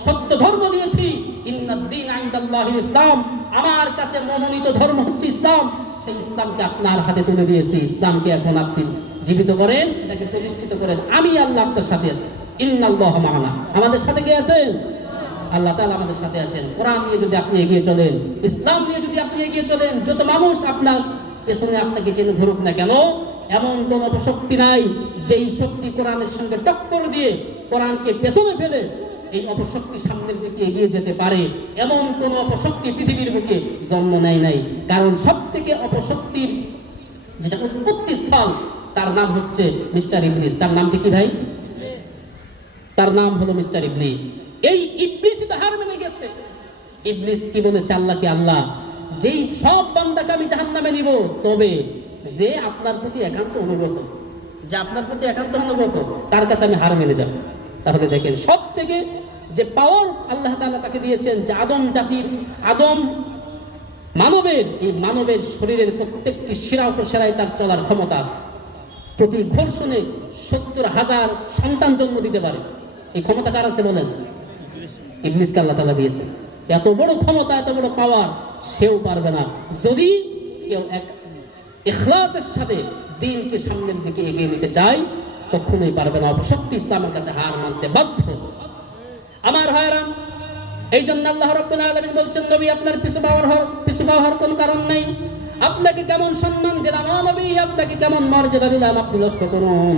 সত্য ধর্ম দিয়েছি। ইন্নাদ-দীন ইনদাল্লাহিল ইসলাম, আমার কাছে মনোনীত ধর্ম হচ্ছে ইসলাম। সেই ইসলামকে আপনার হাতে তুলে দিয়েছি। ইসলামকে এখন আপনি জীবিত করেন, এটাকে প্রতিষ্ঠিত করেন। আমি আল্লাহ আপনার সাথে আছি। ইন্নাল্লাহা মা'ানা, আমাদের সাথে কে আছেন? আল্লাহ তাআলা আমাদের সাথে আছেন। কোরআন নিয়ে যদি আপনি এগিয়ে চলেন, ইসলাম নিয়ে যদি আপনি এগিয়ে চলেন, যত মানুষ আপনার পেছনে আপনাকে টেনে ধরুক না কেন, এমন কোন অপশক্তি নাই যেই শক্তি কোরআনের সঙ্গে টক্কর দিয়ে কোরআনকে পেছনে ফেলে এই অপশক্তির সামনের দিকে এগিয়ে যেতে পারে। এমন কোন অপশক্তি পৃথিবীর বুকে জন্ম নেয় নাই। কারণ সব থেকে অপশক্তির যেটা উৎপত্তি স্থল, তার নাম হচ্ছে মিস্টার ইবলিস। তার নামটি কি ভাই? তার নাম হলো মিস্টার ইবলিস। এই ইবলিসই তো হার মেনে গেছে। ইবলিস কি বলেছে আল্লাহকে? আল্লাহ, যেই সব বান্দাকে আমি জাহান্নামে নিব, তবে যে আপনার প্রতি একান্ত অনুগত, যে আপনার প্রতি একান্ত অনুগত, তার কাছে আমি হার মেনে যাব। তাহলে দেখেন, সব থেকে যে পাওয়ার আল্লাহ তাআলা তাকে দিয়েছেন, যে আদম মানবের, এই মানবের শরীরের প্রত্যেকটি শিরা উপশিরায় তার চলার ক্ষমতা আছে। প্রতি ঘর্ষণে 70,000 সন্তান জন্ম দিতে পারে। এই ক্ষমতা কার আছে বলেন? ইবলিসকে আল্লাহ তাআলা দিয়েছেন। এত বড় ক্ষমতা, এত বড় পাওয়ার সেও পারবে না যদি কেউ এক ইখলাসের সাথে দ্বীনকে সামনের দিকে এগিয়ে নিতে চায়, কখনোই পারবে না। অপশক্তি ইসলামের কাছে হার মানতে বাধ্য। আমার ভাইরা, এই জন্য আল্লাহ রাব্বুল আলামিন বলছেন, নবী আপনার পিছু পাওয়ার কোনো কারণ নেই। আপনাকে কেমন সম্মান দিলাম ও নবী, আপনাকে কেমন মর্যাদা দিলাম আপনি লক্ষ্য করুন।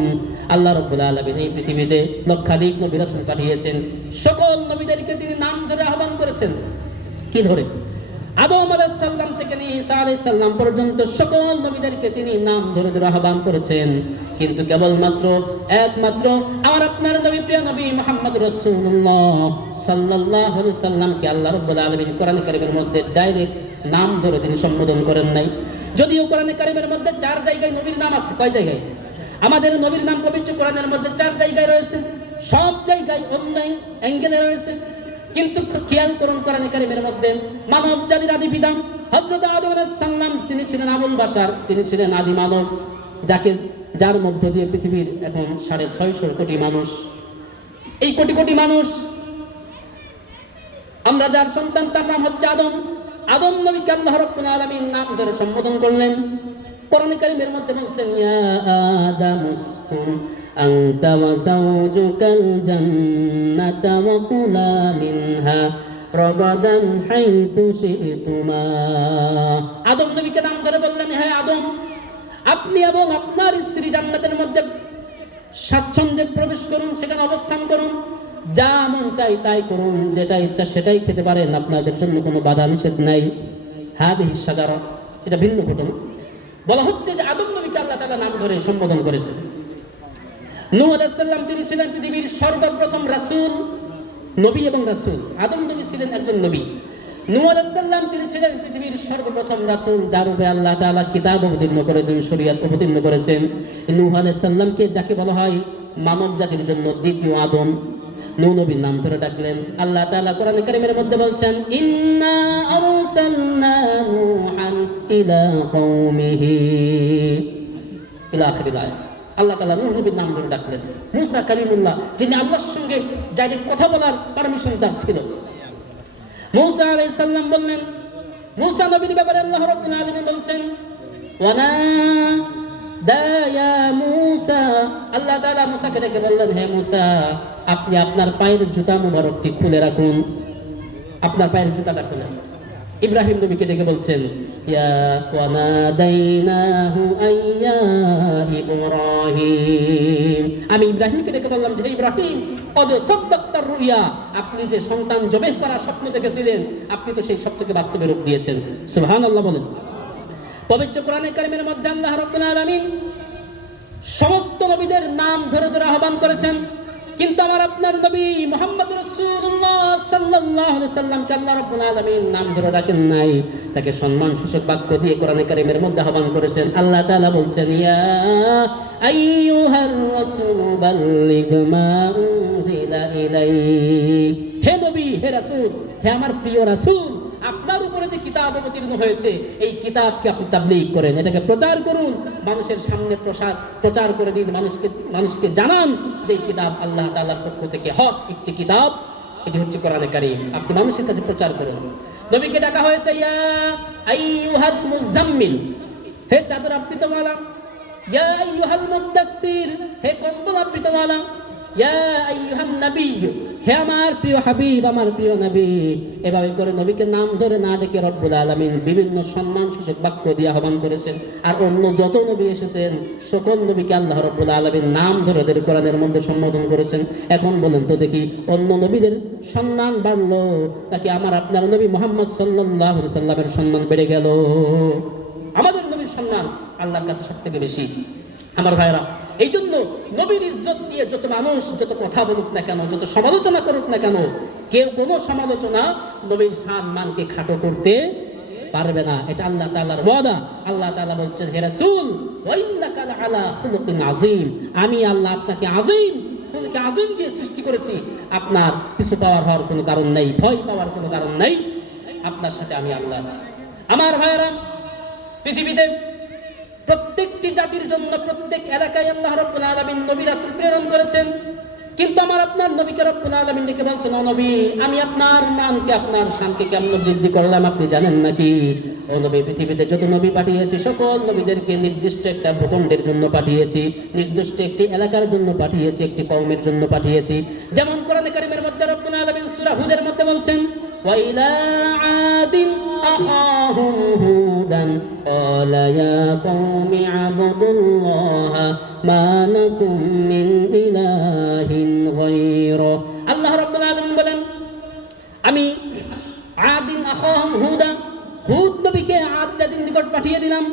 আল্লাহ রাব্বুল আলামিন এই পৃথিবীতে লক্ষাধিক নবী রাসূল পাঠিয়েছেন। সকল নবীদেরকে তিনি নাম ধরে আহ্বান করেছেন। কি ধরে? আদম আলাইহিস সালাম থেকে নিয়ে ঈসা আলাইহিস সালাম পর্যন্ত সকল নবীদেরকে তিনি নাম ধরে ধরে আহ্বান করেছেন। কিন্তু কেবলমাত্র একমাত্র আর আপনার নবী, প্রিয় নবী মুহাম্মদ রাসূলুল্লাহ সাল্লাল্লাহু আলাইহি সাল্লামকে আল্লাহ রাব্বুল আলামিন কোরআন কারীমের মধ্যে ডাইরেক্ট নাম ধরে তিনি সম্বোধন করেন নাই। যদিও কোরআন কারীমের মধ্যে 4 জায়গায় নবীর নাম আছে। কয় জায়গায়? আমাদের নবীর নাম পবিত্র কোরআনের মধ্যে 4 জায়গায় রয়েছে। সব জায়গায় অন্য অ্যাঙ্গেলে রয়েছে। কিন্তু খেয়াল করুন, কোরআন কারীমের মধ্যে মানব জাতির আদি পিতা হযরত আদম আলাইহিস সালাম, তিনি ছিলেন আবুল বাশার, তিনি ছিলেন আদি মানব, যার মধ্য দিয়ে পৃথিবীর এখন 650 কোটি মানুষ। এই কোটি কোটি মানুষ, আমরা যার সন্তান, তার নাম হচ্ছে আদম। আদম নবীকে আল্লাহ রাব্বুল আলামিন নাম ধরে সম্বোধন করলেন। কোরআন কারীমের মধ্যে বলছেন, ইয়া আদামুসকুন আনতা ওয়া যাওজুকাল জান্নাতা ওয়া কুলা মিনহা রাগাদান হাইথু শি'তুমা। আদম নবীকে নাম ধরে বললেন, হে আদম, আপনি এবং আপনার স্ত্রী জান্নাতের মধ্যে স্বাচ্ছন্দ্যে প্রবেশ করুন, সেখানে অবস্থান করুন, যা মন চাই তাই করুন, যেটা ইচ্ছা সেটাই খেতে পারেন, আপনাদের জন্য কোনো বাধা নিষেধ নাই। হাদিহিস শাজারা, এটা ভিন্ন ঘটনা। বলা হচ্ছে যে আদম নবীকে আল্লাহ তাআলা নাম ধরে সম্বোধন করেছেন। নূহ আলাইহিস সালাম, তিনি ছিলেন পৃথিবীর সর্বপ্রথম রাসূল, নবী এবং রাসূল। আদম নবী ছিলেন একজন নবী। নূহ আলাইহিস সালাম, তিনি ছিলেন পৃথিবীর সর্বপ্রথম রাসূল, যার উপরে আল্লাহ তাআলা কিতাব অবতীর্ণ করেছেন, শরীয়ত অবতীর্ণ করেছেন। নূহ আলাইহিস সালামকে, যাকে বলা হয় মানব জাতির জন্য দ্বিতীয় আদম, নূহ নবীর নাম ধরে ডাকলেন। আল্লাহ তাআলা কোরআনে কারীমের মধ্যে বলছেন, ইন্না আরসালনা নূহান ইলা কওমিহি ইলা আখিরিল আয়াত। আল্লাহ তাআলা নূহ নবীর নাম ধরে ডাকলেন। মুসা কালিমুল্লাহ, যিনি আল্লাহর সঙ্গে ডাইরেক্ট কথা বলার পারমিশন তার ছিল, মুসা আলাইহিস সালাম বললেন, মুসা নবীর ব্যাপারে আল্লাহ রাব্বুল আলামিন বলছেন, ওয়ানাদা ইয়া মুসা, আল্লাহ তাআলা মুসাকে ডেকে বললেন, হে মুসা, আপনি আপনার পায়ের জুতা মুবারকটি খুলে রাখুন, আপনার পায়ের জুতাটা খুলে। ইব্রাহিম নবীকে ডেকে বলছেন, ইয়া ওয়ানাদাইনাহু আইয়া ইব্রাহিম, আমি ইব্রাহিমকে ডেকে বললাম যে ইব্রাহিম, কদ সাদ্দাক্তার রুইয়া, আপনি যে সন্তান জবেহ করার স্বপ্ন দেখেছিলেন, আপনি তো সেই স্বপ্নকে বাস্তবে রূপ দিয়েছেন। সুবহানাল্লাহ বলেন। পবিত্র কোরআনে কারীমের মধ্যে আল্লাহ রাব্বুল আলামিন সমস্ত নবীদের নাম ধরে ধরে আহ্বান করেছেন, কিন্তু আমার আপনার নবী মুহাম্মদ রাসূলুল্লাহ সাল্লাল্লাহু আলাইহি সাল্লামকে আল্লাহ রাব্বুল আলামিন নাম ধরে ডাকেন নাই, তাকে সম্মান সূচক বাক্য দিয়ে কোরআনে কারীমের মধ্যে আহ্বান করেছেন। আল্লাহ তাআলা বলছেন, ইয়া আইয়ুহার রাসূল বাল্লিগ মা উনজিলা ইলাইক, হে নবী, হে রাসূল, হে আমার প্রিয় রাসূল, আপনার উপরে যে কিতাব অবতীর্ণ হয়েছে এই কিতাবকে আপনি তাবলীগ করেন, এটাকে প্রচার করুন, মানুষের সামনে প্রচার করে দিন, মানুষকে জানান যে এই কিতাব আল্লাহ তাআলার পক্ষ থেকে হক একটি কিতাব, এটি হচ্ছে কোরআনে কারীম, আপনি মানুষের কাছে প্রচার করুন। নবীকে ডাকা হয়েছে ইয়া আইয়ুহাল মুজাম্মিল, হে চাদর আবৃতওয়ালা, ইয়া আইয়ুহাল মুদাসসির, হে কম্বল আবৃতওয়ালা, ইয়া আইয়ুহান নবী, হে আমার প্রিয় হাবিব, আমার প্রিয় নবী। এভাবে করে নবীকে নাম ধরে না ডেকে রব্বুল আলামিন বিভিন্ন সম্মান সূচক বাক্য দিয়ে আহ্বান করেছেন। আর অন্য যত নবী এসেছেন সকল নবীকে আল্লাহ রব্বুল আলামিন নাম ধরে ওদের কোরআনের মধ্যে সম্বোধন করেছেন। এখন বলেন তো দেখি, অন্য নবীদের সম্মান বাড়লো নাকি আমার আপনার নবী মুহাম্মদ সাল্লাল্লাহু আলাইহি সাল্লামের সম্মান বেড়ে গেল? আমাদের নবীর সম্মান আল্লাহর কাছে সবথেকে বেশি। আমার ভাইরা, এই জন্য নবীর ইজ্জত দিয়ে যত মানুষ যত কথা বলুক না কেন, যত সমালোচনা করুক না কেন, কেউ কোনো সমালোচনা নবীর সম্মানকে খাটো করতে পারবে না। এটা আল্লাহ তাআলার ওয়াদা। আল্লাহ তাআলা বলছেন, হে রাসূল, ওয়া ইন্নাকা লাআলা খুলুকিন আযীম, আমি আল্লাহ আপনাকে আযীম, খুলুকে আযীম দিয়ে সৃষ্টি করেছি। আপনার পিছু পাওয়ার হওয়ার কোনো কারণ নেই, ভয় পাওয়ার কোনো কারণ নেই, আপনার সাথে আমি আল্লাহ আছি। আমার ভাইরা, পৃথিবীতে প্রত্যেকটি জাতির জন্য প্রত্যেক এলাকায় আল্লাহ রাব্বুল আলামিন নবী রাসূল প্রেরণ করেছেন, কিন্তু আমার আপনার নবীকে রব্বুল আলামিন ডেকে বলছেন, ও নবী, আমি আপনার মানকে আপনার শানকে কেমন বৃদ্ধি করলাম আপনি জানেন নাকি? ও নবী, পৃথিবীতে যত নবী পাঠিয়েছি সকল নবীদেরকে নির্দিষ্ট একটা ভূখণ্ডের জন্য পাঠিয়েছি, নির্দিষ্ট একটি এলাকার জন্য পাঠিয়েছি, একটি কওমের জন্য পাঠিয়েছি। যেমন কোরআনে কারীমের মধ্যে রব্বুল আলামিন সূরা হুদের মধ্যে বলছেন, ওয়া ইলা আদিন আখাহুম হুদান ক্বালা ইয়া কওমি আবুদুল্লাহ মা লাকুম মিন ইলাহিন গায়রু। আল্লাহ রাব্বুল আলামিন বলেন, আমি আদিন আখাহুম হুদা, হুদ নবীকে আদ জাতির নিকট পাঠিয়ে দিলাম।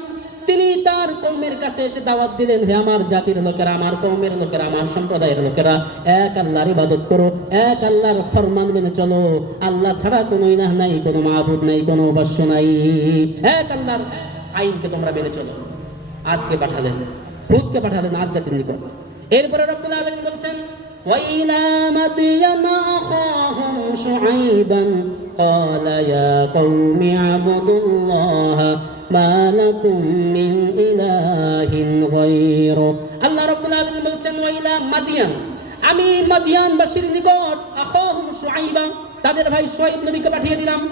তিনি তার কওমের কাছে এসে দাওয়াত দিলেন, হে আমার জাতির লোকেরা, আমার কওমের লোকেরা, আমার সম্প্রদায়ের লোকেরা, এক আল্লাহর ইবাদত করো, এক আল্লাহর ফরমান মেনে চলো। আল্লাহ ছাড়া কোনো ইলাহ নাই, কোনো মাবুদ নাই, কোনো উপাস্য নাই, এক আল্লাহর আইনকে তোমরা মেনে চলো। আদকে পাঠালেন, হুদকে পাঠালেন আদ জাতির নিকট। এরপরে রব্বুল আলামিন বলছেন, ওয়া ইলা মাদিয়ানা আখাহুম শুআইবান ক্বালা ইয়া কওমি আবুদুল্লাহ মা লাকুম মিন ইলাহিন গায়রু। আল্লাহ রাব্বুল আলামিন বলছেন, ওয়া ইলা মাদিয়ান, আমি মাদিয়ানবাসীর নিকট আখাহুম শুআইবা, তাদের ভাই শুআইব নবীকে পাঠিয়ে দিলাম,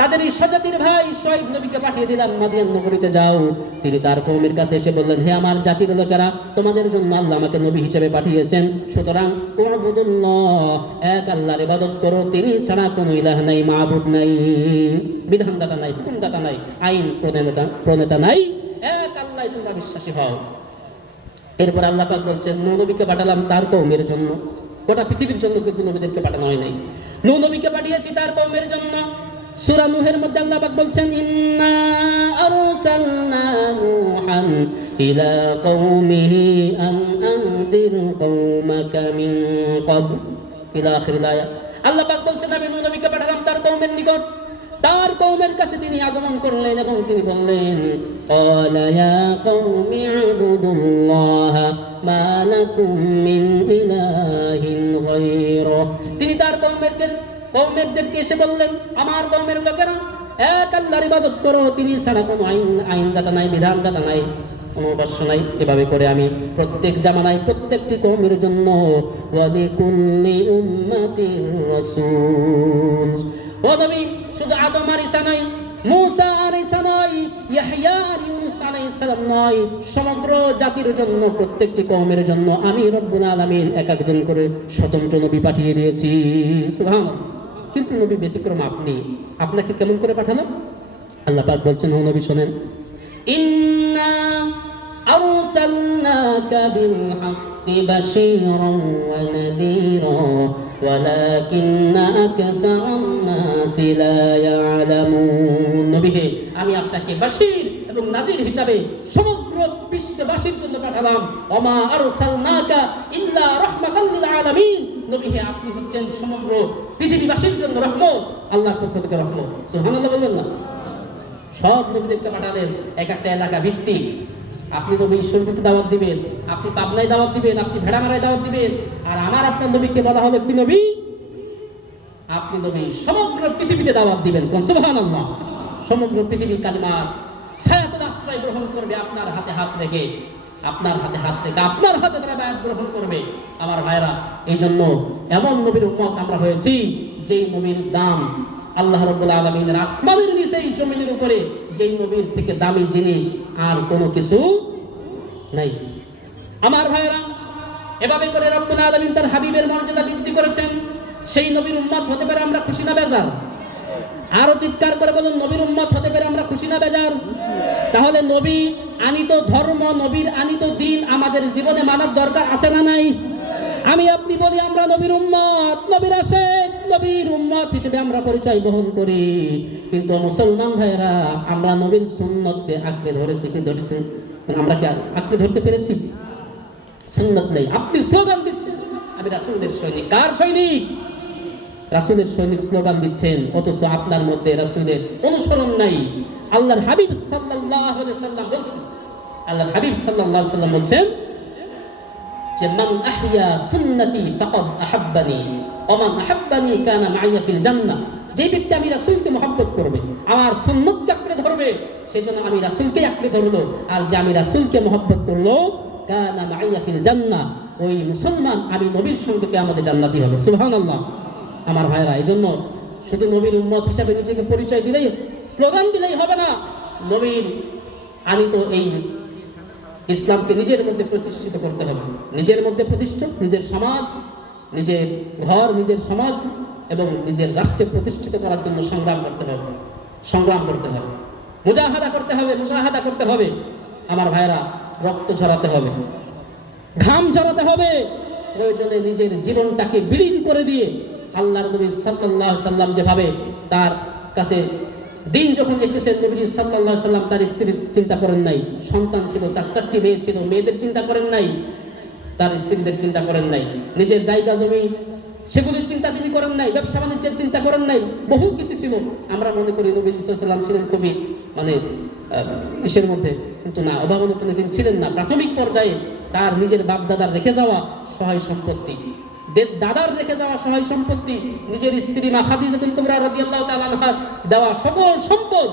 তাদের এই স্বজাতির ভাই শুআইব নবীকে পাঠিয়ে দিলাম, মাদিয়ান নগরীতে যাও। তিনি তার কওমের কাছে এসে বললেন, হে আমার জাতির লোকেরা, তোমাদের জন্য আল্লাহ আমাকে নবী হিসেবে পাঠিয়েছেন, সুতরাং উবুদুল্লাহ, এক আল্লাহর ইবাদত করো, তিনি ছাড়া কোনো ইলাহ নাই, মাবুদ নাই, বিধানদাতা নাই, হুকুমদাতা নাই, আইন প্রণেতা নাই, এক আল্লাহ তোমরা বিশ্বাসী হও। এরপর আল্লাহ পাক বলছেন, নূহ নবীকে পাঠালাম তার কওমের জন্য, গোটা পৃথিবীর জন্য কিন্তু নবীদেরকে পাঠানো হয় নাই, নূহ নবীকে পাঠিয়েছি তার কওমের জন্য। সূরা নূহের মধ্যে আল্লাহ পাক বলছেন, ইন্না আরসালনা নূহান ইলা কওমিহি আন আনদির কওমাকা মিন ক্বাবল ইলা আখিরিল আয়াত। আল্লাহ পাক বলছেন, আমি নূহ নবীকে পাঠালাম তার কওমের নিকট, তার কওমের কাছে তিনি আগমন করলেন এবং তিনি বললেন, ক্বালা ইয়া কওমি আবুদুল্লাহ মা লাকুম মিন ইলাহিন غيره তিনি তার কওমেরদেরকে এসে বললেন আমার কওমের লোকেরা এক আল্লাহর ইবাদত করো তিনি ছাড়া কোনো আইনদাতা নাই বিধানদাতা নাই কোনো অবশ্য নাই এভাবে করে আমি প্রত্যেক জামানায় প্রত্যেকটি কওমের জন্য ওয়া লিকুল্লি উম্মাতির রাসূল ও নবী শুধু আদম আর ঈসা নাই মুসা আর ঈসা নয় ইয়াহইয়া আর ইউনূস আলাইহিস সালাম নয় সমগ্র জাতির জন্য প্রত্যেকটি কওমের জন্য আমি রব্বুল আলামিন এক একজন করে স্বতন্ত্র নবী পাঠিয়ে দিয়েছি সুবহানাল্লাহ কিন্তু নবী ব্যতিক্রম আপনাকে কেমন করে পাঠালাম আল্লাহ পাক বলছেন ও নবী শুনেন ইন্না আরসালনাকা বিল হাক্কি বাশীরান ওয়া নাযীরা ওয়ালাকিন্না আকসারান নাসি লা ইয়ালামুন নবী হে আমি আপনাকে বাশীর এবং নাযীর হিসাবে সমগ্র বিশ্ববাসীর জন্য পাঠালাম ওমা আরসালনাকা ইল্লা রাহমাতাল লিল আলামিন নবী হে আপনি হচ্ছেন সমগ্র পৃথিবীবাসীর জন্য রহমত আল্লাহর পক্ষ থেকে রহমত সুবহানাল্লাহ বলবেন না সব নবীদেরকে পাঠালেন এক একটা এলাকা ভিত্তিক আপনি নবী ঈশ্বরকে দাওয়াত দিবেন আপনি পাবনায় দাওয়াত দিবেন আপনি ভেড়ামারায় দাওয়াত দিবেন আর আমার আপনার নবীকে বলা হলো কি নবী আপনি নবী সমগ্র পৃথিবীতে দাওয়াত দিবেন কোন সুবহানাল্লাহ সমগ্র পৃথিবী কালিমার ছায়াতল আশ্রয় গ্রহণ করবে আপনার হাতে হাত রেখে আপনার হাতে তারা বায়াত গ্রহণ করবে আমার ভাইরা এই জন্য এমন নবীর উম্মত আমরা হয়েছি যেই নবীর দাম আল্লাহ রাব্বুল আলামিনের আসমানের নিচে জমিনের উপরে যেই নবীর থেকে দামি জিনিস আর কোনো কিছু নাই আমার ভাইরা এভাবে করে রব্বুল আলামিন তার হাবিবের মর্যাদা বৃদ্ধি করেছেন সেই নবীর উম্মত হতে পারে আমরা খুশি না বেজার আরো চিৎকার করে বলুন নবীর উম্মত হতে পারে আমরা খুশি না বেজার তাহলে নবী আনিত ধর্ম নবীর আনিত দিন আমাদের জীবনে মানার দরকার আছে না নাই আমি আপনি বলি আমরা নবীর উম্মত নবীর আশিক নবীর উম্মত হিসেবে আমরা পরিচয় বহন করি কিন্তু মুসলমান ভাইরা আমরা নবীর সুন্নতকে আঁকড়ে ধরেছি কি ধরেছি আমরা কি আঁকড়ে ধরতে পেরেছি সুন্নত নেই আপনি স্লোগান দিচ্ছেন আমি রাসূলের সৈনিক কার সৈনিক রাসূলের সৈনিক স্লোগান দিচ্ছেন অথচ আপনার মধ্যে রাসূলের অনুসরণ নাই আল্লাহর হাবিব সাল্লাল্লাহু আলাইহি সাল্লাম বলেছেন আল্লাহর হাবিব সাল্লাল্লাহু আলাইহি সাল্লাম বলেছেন যে মান আহইয়া সুন্নতি ফাকাদ আহাব্বানি ওয়া মান আহাব্বানি কানা মাইয়া ফিল জান্নাহ যে ব্যক্তি আমি রাসূলকে মহব্বত করবে আমার সুন্নতকে আঁকড়ে ধরবে সেজন্য আমি রাসূলকে আঁকড়ে ধরলো আর যে আমি রাসূলকে মহব্বত করলো কানা মাইয়া ফিল জান্নাহ ওই মুসলমান আমি নবীর সঙ্গে কিয়ামতে জান্নাতি হবে সুবহানাল্লাহ আমার ভাইরা এইজন্য শুধু নবীর উম্মত হিসেবে নিজেকে পরিচয় দিলেই স্লোগান দিলেই হবে না নবীর আনিত এই ইসলামকে নিজের মধ্যে প্রতিষ্ঠিত করতে হবে নিজের মধ্যে প্রতিষ্ঠিত নিজের সমাজ নিজের ঘর নিজের সমাজ এবং নিজের রাষ্ট্রে প্রতিষ্ঠিত করার জন্য সংগ্রাম করতে হবে মুজাহাদা করতে হবে আমার ভাইরা রক্ত ঝরাতে হবে ঘাম ঝরাতে হবে প্রয়োজনে নিজের জীবনটাকে বিলীন করে দিয়ে আল্লাহর নবী সাল্লাল্লাহু আলাইহি সাল্লাম যেভাবে তার কাছে দিন যখন এসেছেন নবী সাল্লাল্লাহু আলাইহি সাল্লাম তার স্ত্রীর চিন্তা করেন নাই সন্তান ছিল চারটি মেয়ে ছিল মেয়েদের চিন্তা করেন নাই তার স্ত্রীদের চিন্তা করেন নাই নিজের জায়গা জমি সেগুলির চিন্তা তিনি করেন নাই ব্যবসা বাণিজ্যের চিন্তা করেন নাই বহু কিছু ছিল আমরা মনে করি নবী সাল্লাল্লাহু আলাইহি সাল্লাম ছিলেন খুবই ইসের মধ্যে কিন্তু না অভাবনটনে তিনি ছিলেন না প্রাথমিক পর্যায়ে তার নিজের বাপ দাদার রেখে যাওয়া সহায় সম্পত্তি দাদার রেখে যাওয়া সহায় সম্পত্তি নিজের স্ত্রী মা খাদিজাতুল কুবরা রাদিয়াল্লাহু তাআলা আনহার দেওয়া সকল সম্পদ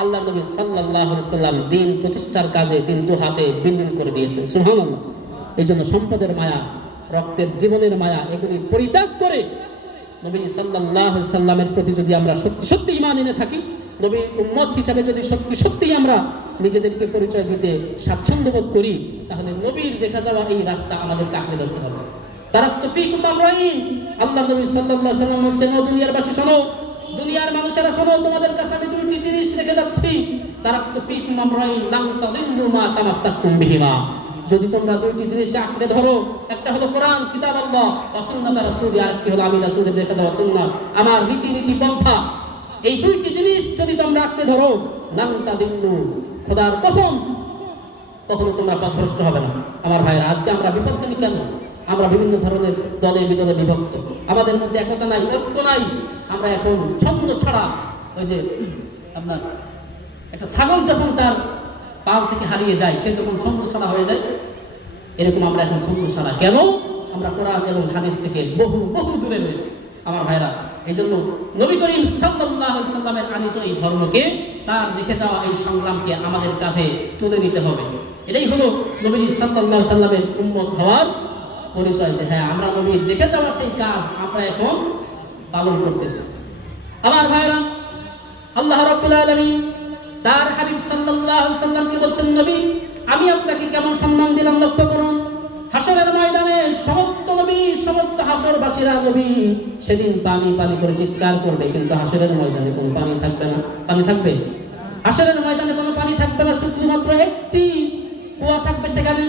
আল্লাহর নবী সাল্লাল্লাহু আলাইহি সাল্লাম দিন প্রতিষ্ঠার কাজে তিনি দু হাতে বিলীন করে দিয়েছেন সুবহানাল্লাহ এইজন্য সম্পদের মায়া রক্তের জীবনের মায়া এগুলি পরিত্যাগ করে নবী সাল্লাল্লাহু আলাইহি সাল্লামের প্রতি যদি আমরা সত্যি ঈমান এনে থাকি নবীর উম্মত হিসেবে যদি সত্যি আমরা নিজেদেরকে পরিচয় দিতে স্বাচ্ছন্দ্য বোধ করি তাহলে নবীর দেখা যাওয়া এই রাস্তা আমাদেরকে আঁকড়ে ধরতে হবে তারাক্তু ফীকুম আমরাইন আল্লাহর নবী সাল্লাল্লাহু আলাইহি ওয়াসাল্লাম বলেছেন ও দুনিয়ার বাসী শোনো দুনিয়ার মানুষেরা শোনো তোমাদের কাছে আমি দুটি জিনিস রেখে যাচ্ছি তারাক্তু ফীকুম আমরাইন লান তাদিল্লু মা তামাসসাকতুম বিহিমা যদি তোমরা দুটি জিনিস আঁকড়ে ধরো একটা হলো কোরআন কিতাব আল্লাহ ওয়া সুন্নাত রাসূল আর কি হলো আমি রাসূলের রেখে দেওয়া সুন্নাত আমার রীতি পন্থা এই দুইটি জিনিস যদি তোমরা আঁকড়ে ধরো লান তাদিল্লু খোদার কসম কখনো তোমরা পথভ্রষ্ট হবে না আমার ভাইরা আজকে আমরা বিপদগামী কেন আমরা বিভিন্ন ধরনের দলে বিদলে বিভক্ত আমাদের মধ্যে একতা নাই ঐক্য নাই আমরা এখন ছন্দ ছাড়া ওই যে আপনার একটা ছাগল যখন তার পাল থেকে হারিয়ে যায় সে যখন ছন্দ ছাড়া হয়ে যায় এরকম আমরা এখন ছন্দ ছাড়া কেন আমরা কোরআন এবং হাদিস থেকে বহু বহু দূরে রয়েছি। আমার ভাইরা, এই জন্য নবী করিম সাল্লাল্লাহু আলাইহি সাল্লামের আনিত এই ধর্মকে, তার রেখে যাওয়া এই সংগ্রামকে আমাদের কাঁধে তুলে নিতে হবে। এটাই হলো নবী সাল্লাল্লাহু আলাইহি সাল্লামের উম্মত হওয়ার পরিচয়, যে হ্যাঁ আমরা নবীর রেখে যাওয়া সেই কাজ আমরা এখন পালন করতেছি। আমার ভাইরা, আল্লাহ রাব্বুল আলামিন তার হাবিব সাল্লাল্লাহু আলাইহি সাল্লামকে বলছেন, নবী আমি আপনাকে কেমন সম্মান দিলাম লক্ষ্য করুন। হাসরের ময়দানে সমস্ত নবী, সমস্ত হাসরবাসীরা নবী সেদিন পানি পানি করে চিৎকার করবে, কিন্তু হাসরের ময়দানে কোনো পানি থাকবে না। পানি থাকবে? হাসরের ময়দানে কোনো পানি থাকবে না, শুধুমাত্র একটি কুয়া থাকবে, সেখানে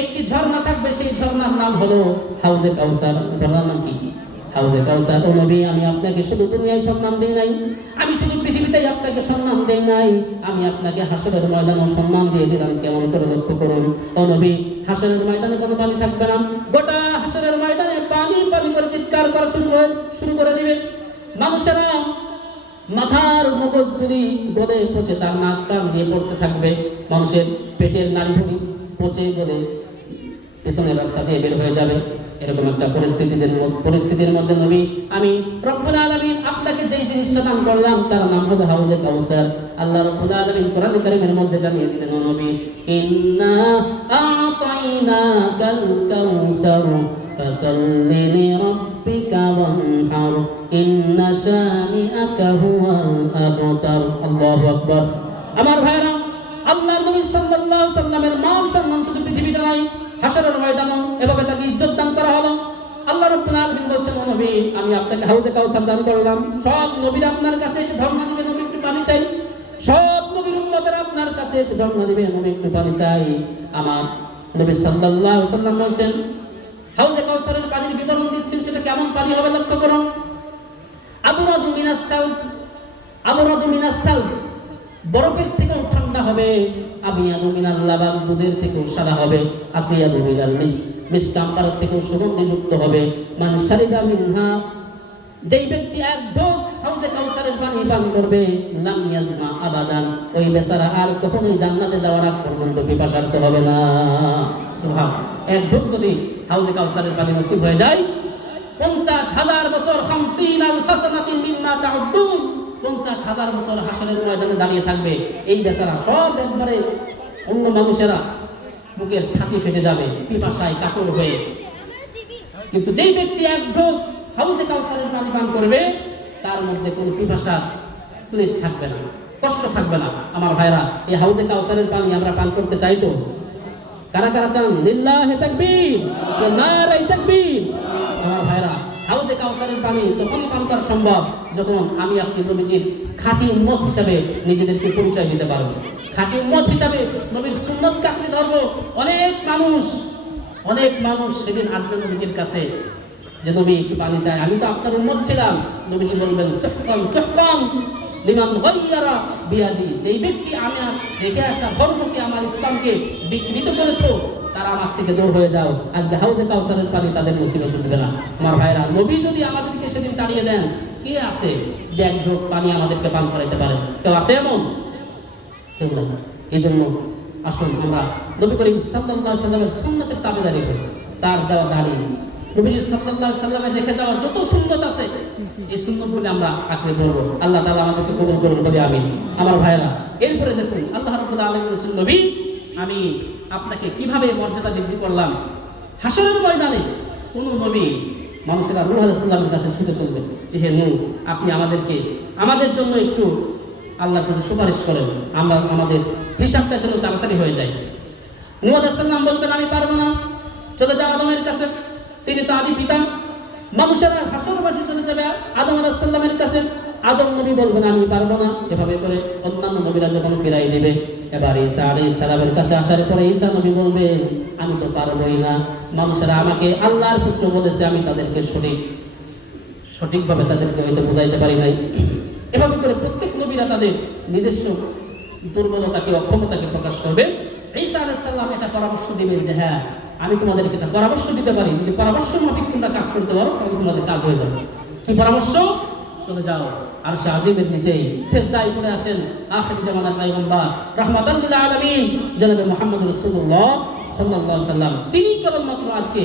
একটি ঝর্ণা থাকবে। সেই ঝর্ণার নাম হলো হাউজে কাউসার। ঝর্ণার নাম কি? হাউজে কাউসার। ও নবী, আমি আপনাকে শুধু দুনিয়ায় সম্মান দেই নাই, আমি শুধু পৃথিবীতেই আপনাকে সম্মান দেই নাই, আমি আপনাকে হাসরের ময়দানে সম্মান দিয়ে দিলাম। কেমন করে লক্ষ্য করুন। ও নবী, হাসরের ময়দানে কোনো পানি থাকবে না, গোটা হাসরের ময়দানে পানি পানি করে চিৎকার করা শুরু করে দিবে। মানুষেরা মাথার মগজগুলি গলে পচে তার নাক কান দিয়ে পড়তে থাকবে, মানুষের পেটের নাড়িভুঁড়ি পচে গলে পেছনের রাস্তা দিয়ে বের হয়ে যাবে। এরকম একটা পরিস্থিতির মধ্যে নবী আমি রব্বুল আলামিন আপনাকে যেই জিনিসটা দান করলাম তার নাম হলো হাউজে কাউসার। আল্লাহ রব্বুল আলামিন কোরআন কারীমের মধ্যে জানিয়ে দিলেন, ও নবী ইন্না আ'তাইনাকাল কাউসার ফাসাল্লি লিরাব্বিকা ওয়ানহার ইন্না শানিআকা হুয়াল আবতার। আল্লাহু আকবার। আমার ভাইরা, আল্লাহর নবী সাল্লাল্লাহু আলাইহি সাল্লামের মান সম্মান শুধু পৃথিবীতে নয়, হাসরের ময়দানে এভাবে তাকে ইজ্জত দান করা হলো। আল্লাহ রাব্বুল আলামিন বলেছেন, ও নবী আমি আপনাকে হাউজে কাউসার দান করলাম। সব নবীরা আপনার কাছে এসে ধর্ণা দিবে, নবী একটু পানি চাই। সব নবীর উম্মতেরা আপনার কাছে এসে ধর্ণা দিবে, নবী একটু পানি চাই। আমার নবী সাল্লাল্লাহু আলাইহি সাল্লাম বলেছেন, হাউজে কাউসারের পানির বিবরণ দিচ্ছেন, সেটা কেমন পানি হবে লক্ষ্য করুন। আবরাদু মিনাস সালজ, আবরাদু মিনাস সালজ, বরফের থেকেও ঠান্ডা হবে। আবিয়াদু মিনাল লাবান, দুধের থেকেও সাদা হবে। আতিয়াদু মিনাল মিস্ক, মিস্ক আম্বারের থেকেও সুগন্ধিযুক্ত হবে। মান শারিবা মিনহা, যেই ব্যক্তি এক ঢোক হাউজে কাউসারের পানি পান করবে, লাম ইয়াজমা আবাদান, ওই বেচারা আর কখনোই জান্নাতে যাওয়ার আগ পর্যন্ত পিপাসার্ত হবে না। সুবহান। এক ঢোক যদি হাউজে কাউসারের পানি নসিব হয়ে যায়, 50,000 বছর 50,000 সানাতিন মিম্মা তাউদ্দুন, 50,000 বছর হাসরের ময়দানে দাঁড়িয়ে থাকবে। এই বেচারা সব একবারে, অন্য মানুষেরা বুকের ছাতি ফেটে যাবে পিপাসায় কাতর হয়ে। কিন্তু যেই ব্যক্তি এক ঢোক হাউজে কাউসারের পানি পান করবে, তার মধ্যে কোনো পিপাসা ক্লেশ থাকবে না, কষ্ট থাকবে না। আমার ভাইরা, এই হাউজে কাউসারের পানি আমরা পান করতে চাই তো? কারা কারা চান? লিল্লাহি তাকবীর, নারায়ে তাকবীর। আমার ভাইরা, হাউজে কাউসারের পানি তখনই পান করা সম্ভব যখন আমি আপনি নবীজির খাঁটি উম্মত হিসাবে নিজেদেরকে পরিচয় দিতে পারবো। খাঁটি উম্মত হিসাবে নবীর সুন্নতকে আঁকড়ে ধরবো। অনেক মানুষ সেদিন আসবে নবীজির কাছে, যে নবী একটু পানি চাই, আমি তো আপনার উম্মত ছিলাম। নবীজি বলবেন, সুহকান সুহকান লিমান গায়্যারা বিয়াদি, যেই ব্যক্তি আমার রেখে আসা ধর্মকে, আমার ইসলামকে বিকৃত করেছো, তারা আমার থেকে দূর হয়ে যাও। আজকে হাউজে কাউসারের পানি তাদের নসিবে জুটবে না। আমার ভাইরা, নবী যদি আমাদেরকে সেদিন তাড়িয়ে দেন, কে আছে যে এক ঢোক পানি আমাদেরকে পান করাইতে পারে? কেউ আছে এমন? কেউ না। এই জন্য আসুন আমরা নবী করিম সাল্লাল্লাহু আলাইহি সাল্লামের সুন্নতের তাবেদারি করি। তার দেওয়া দাড়ি, নবী সাল্লাল্লাহু আলাইহি সাল্লামের রেখে যাওয়া যত সুন্নত আছে, এই সুন্নতগুলো আমরা আঁকড়ে ধরবো। আল্লাহ তাআলা আমাদেরকে কবুল করুন বলে আমিন। আমার ভাইরা, এরপরে দেখুন আল্লাহ রাব্বুল আলামিন বলেছেন, নবী আমি আপনাকে কিভাবে মর্যাদা বৃদ্ধি করলাম। হাসরের ময়দানে কোন নবী, মানুষেরা নূহ আলাইহিস সালামের কাছে ছুটে চলবে, যে হে নূহ, আপনি আমাদের জন্য একটু আল্লাহর কাছে সুপারিশ করেন, আমরা আমাদের হিসাবটা যেন তাড়াতাড়ি হয়ে যায়। নূহ আলাইহিস সালাম বলবেন, আমি পারবো না, চলে যাও আদমের কাছে, তিনি তো আদি পিতা। মানুষেরা হাসরবাসী চলে যাবে আদম আলাইহিস সালামের কাছে, আদম নবী বলবেন, আমি পারবো না। এভাবে করে অন্যান্য নবীরা যখন ফিরাই দিবে, এবার ঈসা আলাইহিস সালামের কাছে আসার পরে ঈসা নবী বলবেন, আমি তো পারবোই না, মানুষেরা আমাকে আল্লাহর পুত্র বলেছে, আমি তাদেরকে সঠিকভাবে তাদেরকে হয়তো বোঝাইতে পারি নাই। এভাবে করে প্রত্যেক নবীরা তাদের নিজস্ব দুর্বলতাকে, অক্ষমতাকে প্রকাশ করবে। ঈসা আলাইহিস সালাম এটা পরামর্শ দিবেন যে হ্যাঁ, আমি তোমাদেরকে এটা পরামর্শ দিতে পারি, যদি পরামর্শ মাফিক তোমরা কাজ করতে পারো তাহলে তোমাদের কাজ হয়ে যাবে। কি পরামর্শ? চলে যাও আরশে আজিমের নিচেই সিজদায় পড়ে আছেন আখির জামানার পয়গম্বর রাহমাতাল লিল আলামিন জনাবে মুহাম্মদ রাসূলুল্লাহ সাল্লাল্লাহু আলাইহি সাল্লাম। তিনি কেবলমাত্র আজকে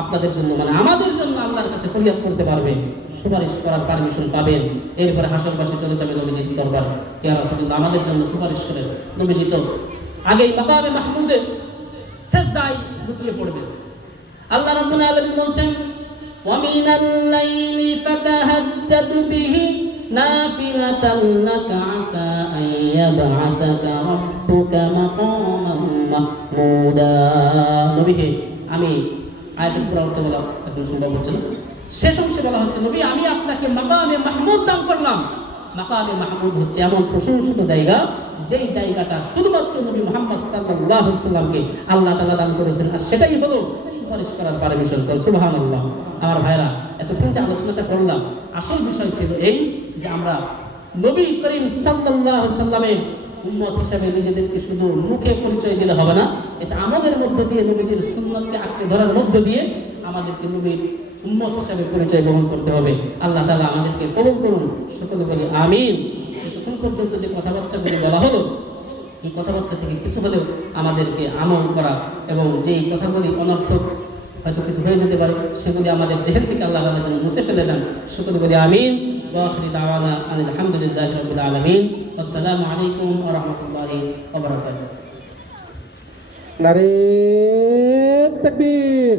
আপনাদের জন্য মানে আমাদের জন্য আল্লাহর কাছে ফরিয়াদ করতে পারবে, সুপারিশ করার পারমিশন পাবেন। এরপরে হাসরবাসী চলে যাবে নবীজির দরবার, ইয়া রাসূলুল্লাহ আমাদের জন্য সুপারিশ করেন। নবীজি তো আগেই মাকামে মাহমুদে সিজদায় লুটিয়ে পড়বেন। আল্লাহ রাব্বুল আলামিন বলেন, ওয়া মিনাল লাইলি ফাতাহাজ্জাদ বিহি নাফিলাতান লাকা আসা আন ইয়াবআতাকা রাব্বুকা মাকামান মাহমুদা। নবী হে, আমি আয়াতের পুরো অর্থ বলা এখন সম্ভব হচ্ছে না, শেষ অংশে বলা হচ্ছে নবী আমি আপনাকে মাকামে মাহমুদ দান করলাম। মাকামে মাহমুদ হচ্ছে এমন প্রশংসিত জায়গা, যেই জায়গাটা শুধুমাত্র নবী মুহাম্মদ সাল্লাল্লাহু আলাইহি ওয়াসাল্লামকে আল্লাহ তাআলা দান করেছেন, আর সেটাই হলো সুপারিশ করার পারমিশন। সুবহানাল্লাহ। আমার ভাইরা, এতক্ষণ যে আলোচনাটা করলাম, আসল বিষয় ছিল এই যে আমরা নবী করিম সাল্লাল্লাহু আলাইহি ওয়াসাল্লামের উম্মত হিসেবে নিজেদেরকে শুধু মুখে পরিচয় দিলে হবে না, এটা আমাদের মধ্য দিয়ে নবীর সুন্নাতকে আঁকড়ে ধরার মধ্য দিয়ে আমাদেরকে নবীর উম্মত হিসেবে পরিচয় বহন করতে হবে। আল্লাহ তাআলা আমাদেরকে কবুল করুন, সকলে বলি আমিন। এতক্ষণ পর্যন্ত যে কথাবার্তাগুলি বলা হলো, এই কথাবার্তা থেকে কিছু হলেও আমাদেরকে আমল করা এবং যেই কথাগুলি অনর্থক হয়তো কিছু হয়ে যেতে পারে, সেগুলি আমাদের জেহেন থেকে আল্লাহ তাআলা যেন মুছে ফেলে দেন। সকলে বলি আমিন। ওয়া আখিরু দাওয়ানা আলহামদুলিল্লাহি রাব্বিল আলামিন। আসসালামু আলাইকুম ওয়া রাহমাতুল্লাহি ওয়া বারাকাতুহু। নারে তাকবীর।